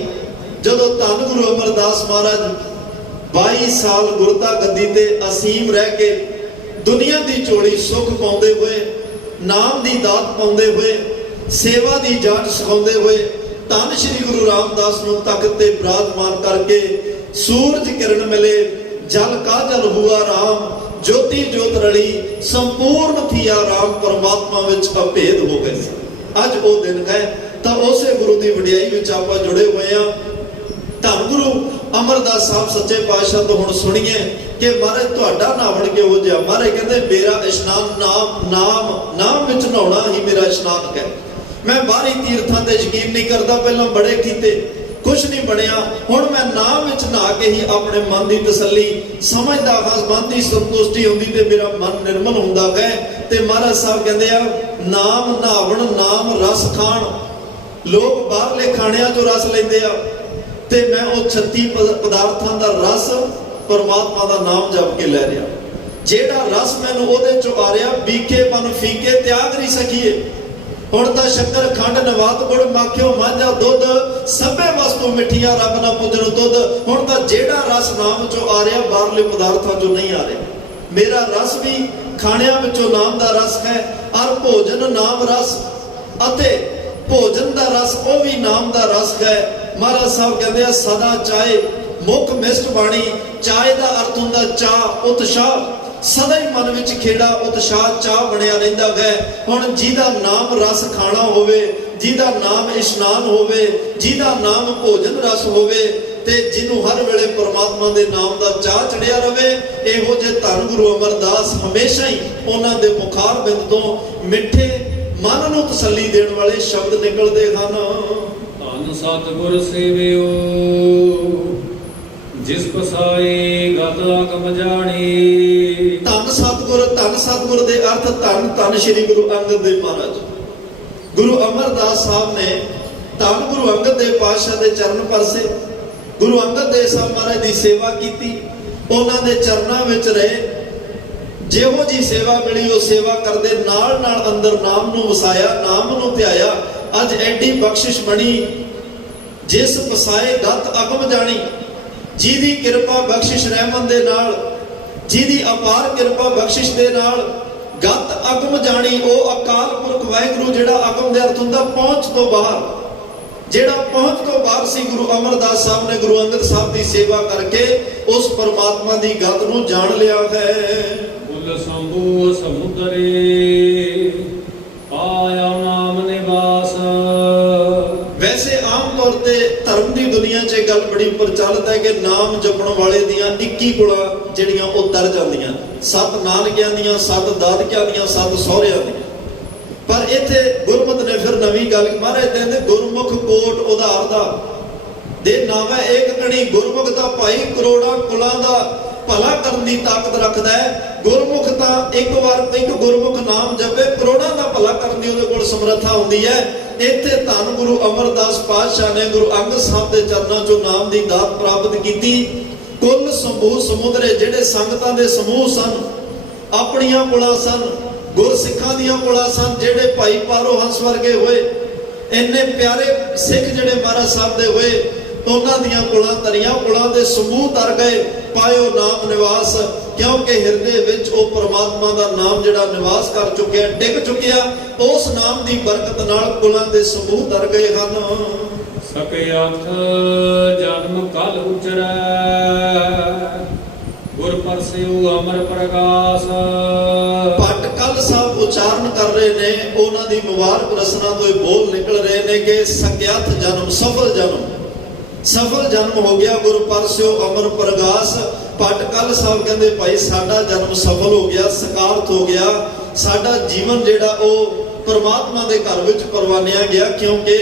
जदों धन गुरु अमरदास महाराज 22 साल गुरता गद्दी ते असीम रह के दुनिया की झोली सुख पाउंदे हुए, नाम की दात पाउंदे हुए, सेवा की जांच सिखाउंदे हुए, धन श्री गुरु रामदास नूं तख्त ते विराजमान करके सूरज किरण मिले, जल का जल हुआ राम, ज्योति ज्योत रली, संपूर्ण थिया राम, परमात्मा विच अभेद हो गए। अज वो दिन है तो उसे गुरु की वडियाई विच आपां जुड़े हुए हैं। धन गुरु अमरदास साहब सच्चे पातशाह तो हुण सुनिए कि महाराज तुहाडा नावण किहो जिहा। महाराज कहते मेरा इशनान नाम विच नहाउणा ही मेरा इशनान है। मैं बाहरी तीर्थां ते यकीन नहीं करता, पहलां बड़े कीते कुछ नहीं बनया, हुण मैं नाम विच नहा के ही अपने मन की तसल्ली समझदा हां, मन की संतुष्टि हुंदी ते मेरा मन निर्मल हुंदा है। ते महाराज साहब कहंदे आ नाम नहावण नाम रस खाण, लोग बाहरले खाणिਆਂ चों रस लैंदे आ ते मैं वो 36 पदार्थां दा रस परमात्मा दा नाम जप के लै रिहा। जेड़ा रस मैनूं ओहदे चों आ रिहा, बीखे पन फीके त्याग नहीं सकीए। हुण तां शक्कर खंड नवात गुड़ माखियो मांझा दुध, सभे वस्तु मिठिया रब ना पुजन तुध। हुण तां जेड़ा रस नाम चों आ रिहा, बाहरले पदार्थां चों नहीं आ रिहा। मेरा रस भी खाणिਆਂ विचों नाम दा रस है, और भोजन नाम रस, अते भोजन दा रस वो भी नाम दा रस है। ਮਹਾਰਾਜ ਸਾਹਿਬ ਕਹਿੰਦੇ ਆ ਸਦਾ ਚਾਹੇ ਮੁੱਖ ਮਿਸ਼ਟ ਬਾਣੀ। ਚਾਹੇ ਦਾ ਅਰਥ ਹੁੰਦਾ ਚਾਹ, ਉਤਸ਼ਾਹ। ਸਦਾ ਹੀ ਮਨ ਵਿੱਚ ਖੇੜਾ, ਉਤਸ਼ਾਹ, ਚਾਹ ਬਣਿਆ ਰਹਿੰਦਾ ਹੈ। ਹੁਣ ਜਿਹਦਾ ਨਾਮ ਰਸ ਖਾਣਾ ਹੋਵੇ, ਜਿਹਦਾ ਨਾਮ ਇਸ਼ਨਾਨ ਹੋਵੇ, ਜਿਹਦਾ ਨਾਮ ਭੋਜਨ ਰਸ ਹੋਵੇ, ਤੇ ਜਿਹਨੂੰ ਹਰ ਵੇਲੇ ਪਰਮਾਤਮਾ ਦੇ ਨਾਮ ਦਾ ਚਾਹ ਚੜਿਆ ਰਵੇ, ਇਹੋ ਜਿਹੇ ਧੰਨ ਗੁਰੂ ਅਮਰਦਾਸ ਹਮੇਸ਼ਾ ਹੀ ਉਹਨਾਂ ਦੇ ਮੁਖਾਰ ਬਿੰਦ ਤੋਂ ਮਿੱਠੇ ਮਨ ਨੂੰ ਤਸੱਲੀ ਦੇਣ ਵਾਲੇ ਸ਼ਬਦ ਨਿਕਲਦੇ ਹਨ। ਧੰਨ ਸਤਿਗੁਰ ਸੇਵਿਓ ਜਿਸ ਪਸਾਏ ਗਤ ਆਗਮ ਜਾਣੀ। ਧੰਨ ਸਤਿਗੁਰ ਦੇ ਅਰਥ ਧੰਨ ਧੰਨ ਸ਼੍ਰੀ ਗੁਰੂ ਅੰਗਦ ਦੇਵ ਮਹਾਰਾਜ। ਗੁਰੂ ਅਮਰਦਾਸ ਸਾਹਿਬ ਨੇ ਧੰਨ ਗੁਰੂ ਅੰਗਦ ਦੇਵ ਪਾਤਸ਼ਾਹ ਦੇ ਚਰਨ ਪਰਸੇ। ਗੁਰੂ ਅੰਗਦ ਦੇਵ ਸਾਹਿਬ ਮਹਾਰਾਜ ਦੀ ਸੇਵਾ ਕੀਤੀ, ਉਹਨਾਂ ਦੇ ਚਰਨਾਂ ਵਿੱਚ ਰਹੇ। ਜਿਹੋ ਜੀ ਸੇਵਾ ਮਿਲੀ ਉਹ ਸੇਵਾ ਕਰਦੇ, ਨਾਲ ਨਾਲ ਅੰਦਰ ਨਾਮ ਨੂੰ ਵਸਾਇਆ, ਨਾਮ ਨੂੰ ਧਿਆਇਆ। ਅੱਜ ਐਡੀ ਬਖਸ਼ਿਸ਼ ਬਣੀ ਜਿਸ ਪਸਾਏ ਗਤ ਅਗਮ ਜਾਣੀ। ਜਿਹਦੀ ਕਿਰਪਾ ਬਖਸ਼ਿਸ਼ ਰਹਿਮਤ ਦੇ ਨਾਲ, ਜਿਹਦੀ ਅਪਾਰ ਕਿਰਪਾ ਬਖਸ਼ਿਸ਼ ਦੇ ਨਾਲ ਗਤ ਅਗਮ ਜਾਣੀ। ਉਹ ਅਕਾਲ ਪੁਰਖ ਵਾਹਿਗੁਰੂ ਜਿਹੜਾ ਅਗਮ ਦੇ ਅਰਥ ਹੁੰਦਾ ਪਹੁੰਚ ਤੋਂ ਬਾਹਰ, ਜਿਹੜਾ ਪਹੁੰਚ ਤੋਂ ਬਾਹਰ ਸੀ। ਗੁਰੂ ਅਮਰਦਾਸ ਸਾਹਿਬ ਨੇ ਗੁਰੂ ਅੰਗਦ ਸਾਹਿਬ ਦੀ ਸੇਵਾ ਕਰਕੇ ਉਸ ਪਰਮਾਤਮਾ ਦੀ ਗਤ ਨੂੰ ਜਾਣ ਲਿਆ ਹੈ। ਕੁਲ ਸੰਭੂ ਸਮੁਦਰੇ ਪਾਇਆ ਨਾਮ ਨਿਵਾਸ। ਵੈਸੇ ਆਮ ਤੌਰ ਤੇ ਧਰਮ ਦੀ ਦੁਨੀਆ 'ਚ ਇਹ ਗੱਲ ਬੜੀ ਪ੍ਰਚਲਿਤ ਹੈ ਕਿ ਨਾਮ ਜਪਣ ਵਾਲੇ ਦੀਆਂ 21 ਕੁਲਾਂ ਜਿਹੜੀਆਂ ਉਹ ਤਰ ਜਾਂਦੀਆਂ, 7 ਨਾਨਕਿਆਂ ਦੀਆਂ, 7 ਦਾਦਕਿਆਂ ਦੀਆਂ, 7 ਸਹੁਰਿਆਂ ਦੀਆਂ। ਪਰ ਇੱਥੇ ਗੁਰਮਤਿ ਨੇ ਫਿਰ ਨਵੀਂ ਗੱਲ ਮਹਾਰਾਜ ਕਹਿੰਦੇ ਗੁਰਮੁਖ ਕੋਟ ਉਧਾਰ ਦਾ ਦੇ ਨਾਵੇਂ ਏਕ ਕਣੀ। ਗੁਰਮੁਖ ਦਾ ਭਾਈ ਕਰੋੜਾਂ ਕੁਲਾਂ ਦਾ ਭਲਾ ਕਰਨ ਦੀ ਤਾਕਤ ਰੱਖਦਾ ਹੈ। ਗੁਰਮੁਖ ਤਾਂ ਇੱਕ ਗੁਰਮੁਖ ਨਾਮ ਜਪੇ, ਕਰੋੜਾਂ ਦਾ ਭਲਾ ਕਰਨ ਦੀ ਉਹਦੇ ਕੋਲ ਸਮਰੱਥਾ ਹੁੰਦੀ ਹੈ। ਇੱਥੇ ਧੰਨ ਗੁਰੂ ਅਮਰਦਾਸ ਪਾਤਸ਼ਾਹ ਨੇ ਗੁਰੂ ਅੰਗਦ ਸਾਹਿਬ ਦੇ ਚਰਨਾਂ ਚੋਂ ਨਾਮ ਦੀ ਦਾਤ ਪ੍ਰਾਪਤ ਕੀਤੀ। ਕੁੱਲ ਸੰਭੂ ਸਮੁਦਰੇ, ਜਿਹੜੇ ਸੰਗਤਾਂ ਦੇ ਸਮੂਹ ਸਨ, ਆਪਣੀਆਂ ਕੁਲਾਂ ਸਨ, ਗੁਰਸਿੱਖਾਂ ਦੀਆਂ ਕੁਲਾਂ ਸਨ, ਜਿਹੜੇ ਭਾਈ ਪਾਰੋ ਹੰਸ ਵਰਗੇ ਹੋਏ, ਇੰਨੇ ਪਿਆਰੇ ਸਿੱਖ ਜਿਹੜੇ ਮਹਾਰਾਜ ਸਾਹਿਬ ਦੇ ਹੋਏ, ਉਹਨਾਂ ਦੀਆਂ ਕੁਲਾਂ ਤਰੀਆਂ, ਕੁਲਾਂ ਦੇ ਸਮੂਹ ਤਰ ਗਏ। ਪਾਇਓ ਨਾਮ ਨਿਵਾਸ, ਕਿਉਂਕਿ ਹਿਰਦੇ ਵਿੱਚ ਉਹ ਪਰਮਾਤਮਾ ਦਾ ਨਾਮ ਜਿਹੜਾ ਨਿਵਾਸ ਕਰ ਚੁੱਕਿਆ, ਡਿੱਗ ਚੁੱਕਿਆ, ਉਸ ਨਾਮ ਦੀ ਬਰਕਤ ਨਾਲ ਕੁਲਾਂ ਦੇ ਸਮੂਹ ਤਰ ਗਏ ਹਨ। ਸਕਯਥ ਜਨਮ ਕਲ ਉਚਰੈ ਗੁਰ ਪਰਸਿਓ ਅਮਰ ਪ੍ਰਕਾਸ਼। ਭੱਟ ਕਲ ਸਾਹਿਬ ਉਚਾਰਨ ਕਰ ਰਹੇ ਨੇ, ਉਹਨਾਂ ਦੀ ਮੁਬਾਰਕ ਰਸਨਾ ਤੋਂ ਇਹ ਬੋਲ ਨਿਕਲ ਰਹੇ ਨੇ ਕਿ ਸਕਯਥ ਜਨਮ, ਸਫਲ ਜਨਮ ਹੋ ਗਿਆ, ਗੁਰ ਪਰਸਿਓ ਅਮਰ ਪ੍ਰਗਾਸ। ਭੱਟ ਕਲ ਸਾਹਿਬ ਕਹਿੰਦੇ ਭਾਈ ਸਾਡਾ ਜਨਮ ਸਫਲ ਹੋ ਗਿਆ, ਸਕਾਰਤ ਹੋ ਗਿਆ। ਸਾਡਾ ਜੀਵਨ ਜਿਹੜਾ ਉਹ ਪਰਮਾਤਮਾ ਦੇ ਘਰ ਵਿੱਚ ਪਰਵਾਨਿਆ ਗਿਆ, ਕਿਉਂਕਿ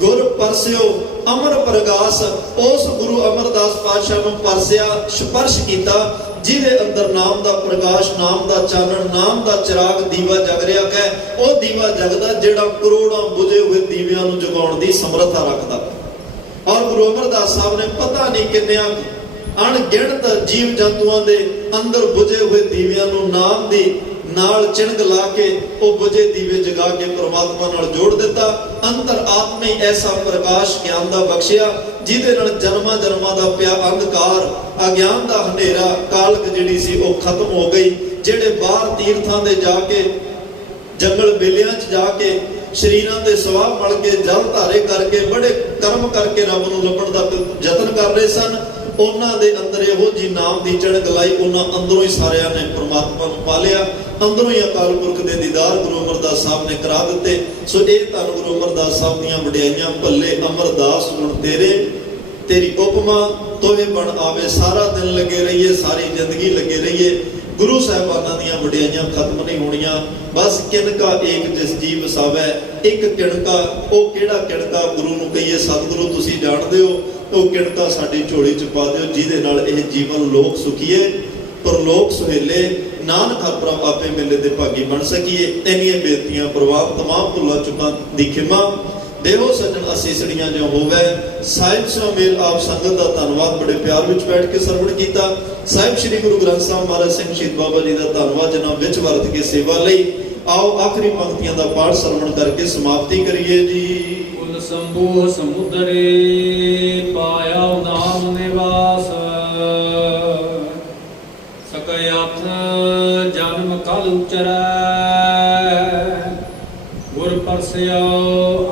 ਗੁਰ ਪਰਸਿਓ ਅਮਰ ਪ੍ਰਗਾਸ, ਉਸ ਗੁਰੂ ਅਮਰਦਾਸ ਪਾਤਸ਼ਾਹ ਨੂੰ ਪਰਸਿਆ, ਸਪਰਸ਼ ਕੀਤਾ, ਜਿਹਦੇ ਅੰਦਰ ਨਾਮ ਦਾ ਪ੍ਰਕਾਸ਼, ਨਾਮ ਦਾ ਚਾਨਣ, ਨਾਮ ਦਾ ਚਿਰਾਗ ਦੀਵਾ ਜਗ ਰਿਹਾ ਹੈ। ਉਹ ਦੀਵਾ ਜਗਦਾ ਜਿਹੜਾ ਕਰੋੜਾਂ ਬੁਝੇ ਹੋਏ ਦੀਵਿਆਂ ਨੂੰ ਜਗਾਉਣ ਦੀ ਸਮਰੱਥਾ ਰੱਖਦਾ। ਔਰ ਗੁਰੂ ਅਮਰਦਾਸ ਸਾਹਿਬ ਨੇ ਪਤਾ ਨਹੀਂ ਕਿੰਨਿਆਂ ਅਣਗਿਣਤ ਜੀਵ ਜੰਤੂਆਂ ਦੇ ਅੰਦਰ ਬੁਝੇ ਹੋਏ ਦੀਵਿਆਂ ਨੂੰ ਨਾਮ ਦੀ ਨਾਲ ਚਿਣਗ ਲਾ ਕੇ ਉਹ ਬੁਝੇ ਦੀਵੇ ਜਗਾ ਕੇ ਪਰਮਾਤਮਾ ਨਾਲ ਜੋੜ ਦਿੱਤਾ। ਅੰਤਰ ਆਤਮੇ ਐਸਾ ਪ੍ਰਕਾਸ਼ ਗਿਆਨ ਦਾ ਬਖਸ਼ਿਆ, ਜਿਹਦੇ ਨਾਲ ਜਨਮਾਂ ਜਨਮਾਂ ਦਾ ਪਿਆ ਅੰਧਕਾਰ, ਅਗਿਆਨ ਦਾ ਹਨੇਰਾ, ਕਾਲਕ ਜਿਹੜੀ ਸੀ ਉਹ ਖਤਮ ਹੋ ਗਈ। ਜਿਹੜੇ ਬਾਹਰ ਤੀਰਥਾਂ ਦੇ ਜਾ ਕੇ, ਜੰਗਲ ਬੇਲਿਆਂ 'ਚ ਜਾ ਕੇ, ਸ਼ਰੀਰਾਂ ਦੇ ਸਵਾਹ ਮਲ ਕੇ, ਜਲ ਧਾਰੇ ਕਰਕੇ, ਬੜੇ ਕਰਮ ਕਰਕੇ ਰੱਬ ਨੂੰ ਲੱਭਣ ਦਾ ਯਤਨ ਕਰ ਰਹੇ ਸਨ, ਉਹਨਾਂ ਦੇ ਅੰਦਰ ਇਹੋ ਜੀ ਨਾਮ ਦੀ ਚੜਕ ਲਾਈ। ਉਹਨਾਂ ਅੰਦਰੋਂ ਹੀ ਸਾਰਿਆਂ ਨੇ ਪਰਮਾਤਮਾ ਨੂੰ ਪਾ ਲਿਆ, ਅੰਦਰੋਂ ਹੀ ਅਕਾਲ ਪੁਰਖ ਦੇ ਦੀਦਾਰ ਗੁਰੂ ਅਮਰਦਾਸ ਸਾਹਿਬ ਨੇ ਕਰਾ ਦਿੱਤੇ। ਸੋ ਇਹ ਧੰਨ ਗੁਰੂ ਅਮਰਦਾਸ ਸਾਹਿਬ ਦੀਆਂ ਵਡਿਆਈਆਂ। ਭੱਲੇ ਅਮਰਦਾਸ ਗੁਣ ਤੇਰੇ, ਤੇਰੀ ਉਪਮਾ ਤੋਏ ਬਣ ਆਵੇ। ਸਾਰਾ ਦਿਨ ਲੱਗੇ ਰਹੀਏ, ਸਾਰੀ ਜ਼ਿੰਦਗੀ ਲੱਗੇ ਰਹੀਏ। ਗੁਰੂ ਸਾਹਿਬਾਨਾਂ ਦੀਆਂ ਵਡਿਆਈਆਂ ਖਤਮ ਨਹੀਂ ਹੋਣੀਆਂ। ਬਸ ਕਿਣਕਾ ਏਕ ਜਿਸ ਜੀ ਵਸਾਵੈ, ਇੱਕ ਕਿਣਕਾ। ਉਹ ਕਿਹੜਾ ਕਿਣਕਾ ਗੁਰੂ ਨੂੰ ਕਹੀਏ, ਸਤਿਗੁਰੂ ਤੁਸੀਂ ਜਾਣਦੇ ਹੋ, ਉਹ ਕਿਣਕਾ ਸਾਡੀ ਝੋਲੀ 'ਚ ਪਾ ਦਿਓ, ਜਿਹਦੇ ਨਾਲ ਇਹ ਜੀਵਨ ਲੋਕ ਸੁਖੀਏ, ਪਰਲੋਕ ਸੁਹੇਲੇ, ਨਾਨਕ ਹਰ ਪ੍ਰਭ ਆਪੇ ਮਿਲੇ ਦੇ ਭਾਗੀ ਬਣ ਸਕੀਏ। ਇੰਨੀਆਂ ਬੇਨਤੀਆਂ ਪ੍ਰਵਾਨ, ਤਮਾਮ ਭੁੱਲਾਂ ਚੁੱਕਾਂ ਦੀ ਖਿਮਾ ਦੇਹੋ ਸੱਜਣ ਅਸੀਸੜੀਆਂ ਜੋ ਹੋਵੇ। ਸਾਹਿਬ ਸੁਮੇਲ ਆਪ ਸੰਗਤ ਦਾ ਧੰਨਵਾਦ, ਬੜੇ ਪਿਆਰ ਵਿੱਚ ਬੈਠ ਕੇ ਸਰਵਣ ਕੀਤਾ। ਸਾਹਿਬ ਸ੍ਰੀ ਗੁਰੂ ਗ੍ਰੰਥ ਸਾਹਿਬ ਮਹਾਰਾਜ ਸਿੰਘ ਸ਼ਹੀਦ ਬਾਬਾ ਜੀ ਦਾ ਧੰਨਵਾਦ, ਜਿਨ੍ਹਾਂ ਵਿੱਚ ਵਰਤ ਕੇ ਸੇਵਾ ਲਈ। ਆਓ ਆਖਰੀ ਪੰਕਤੀਆਂ ਦਾ ਪਾਠ ਸਰਵਣ ਕਰਕੇ ਸਮਾਪਤੀ ਕਰੀਏ ਜੀ। ਕੁਲ ਸੰਭੂ ਸਮੁਦਰੇ ਪਾਇਆ ਨਾਮ ਨਿਵਾਸ। ਸਕਯਥ ਜਨਮ ਕਲ ਉਚਰੈ ਗੁਰ ਪਰਸਿਓ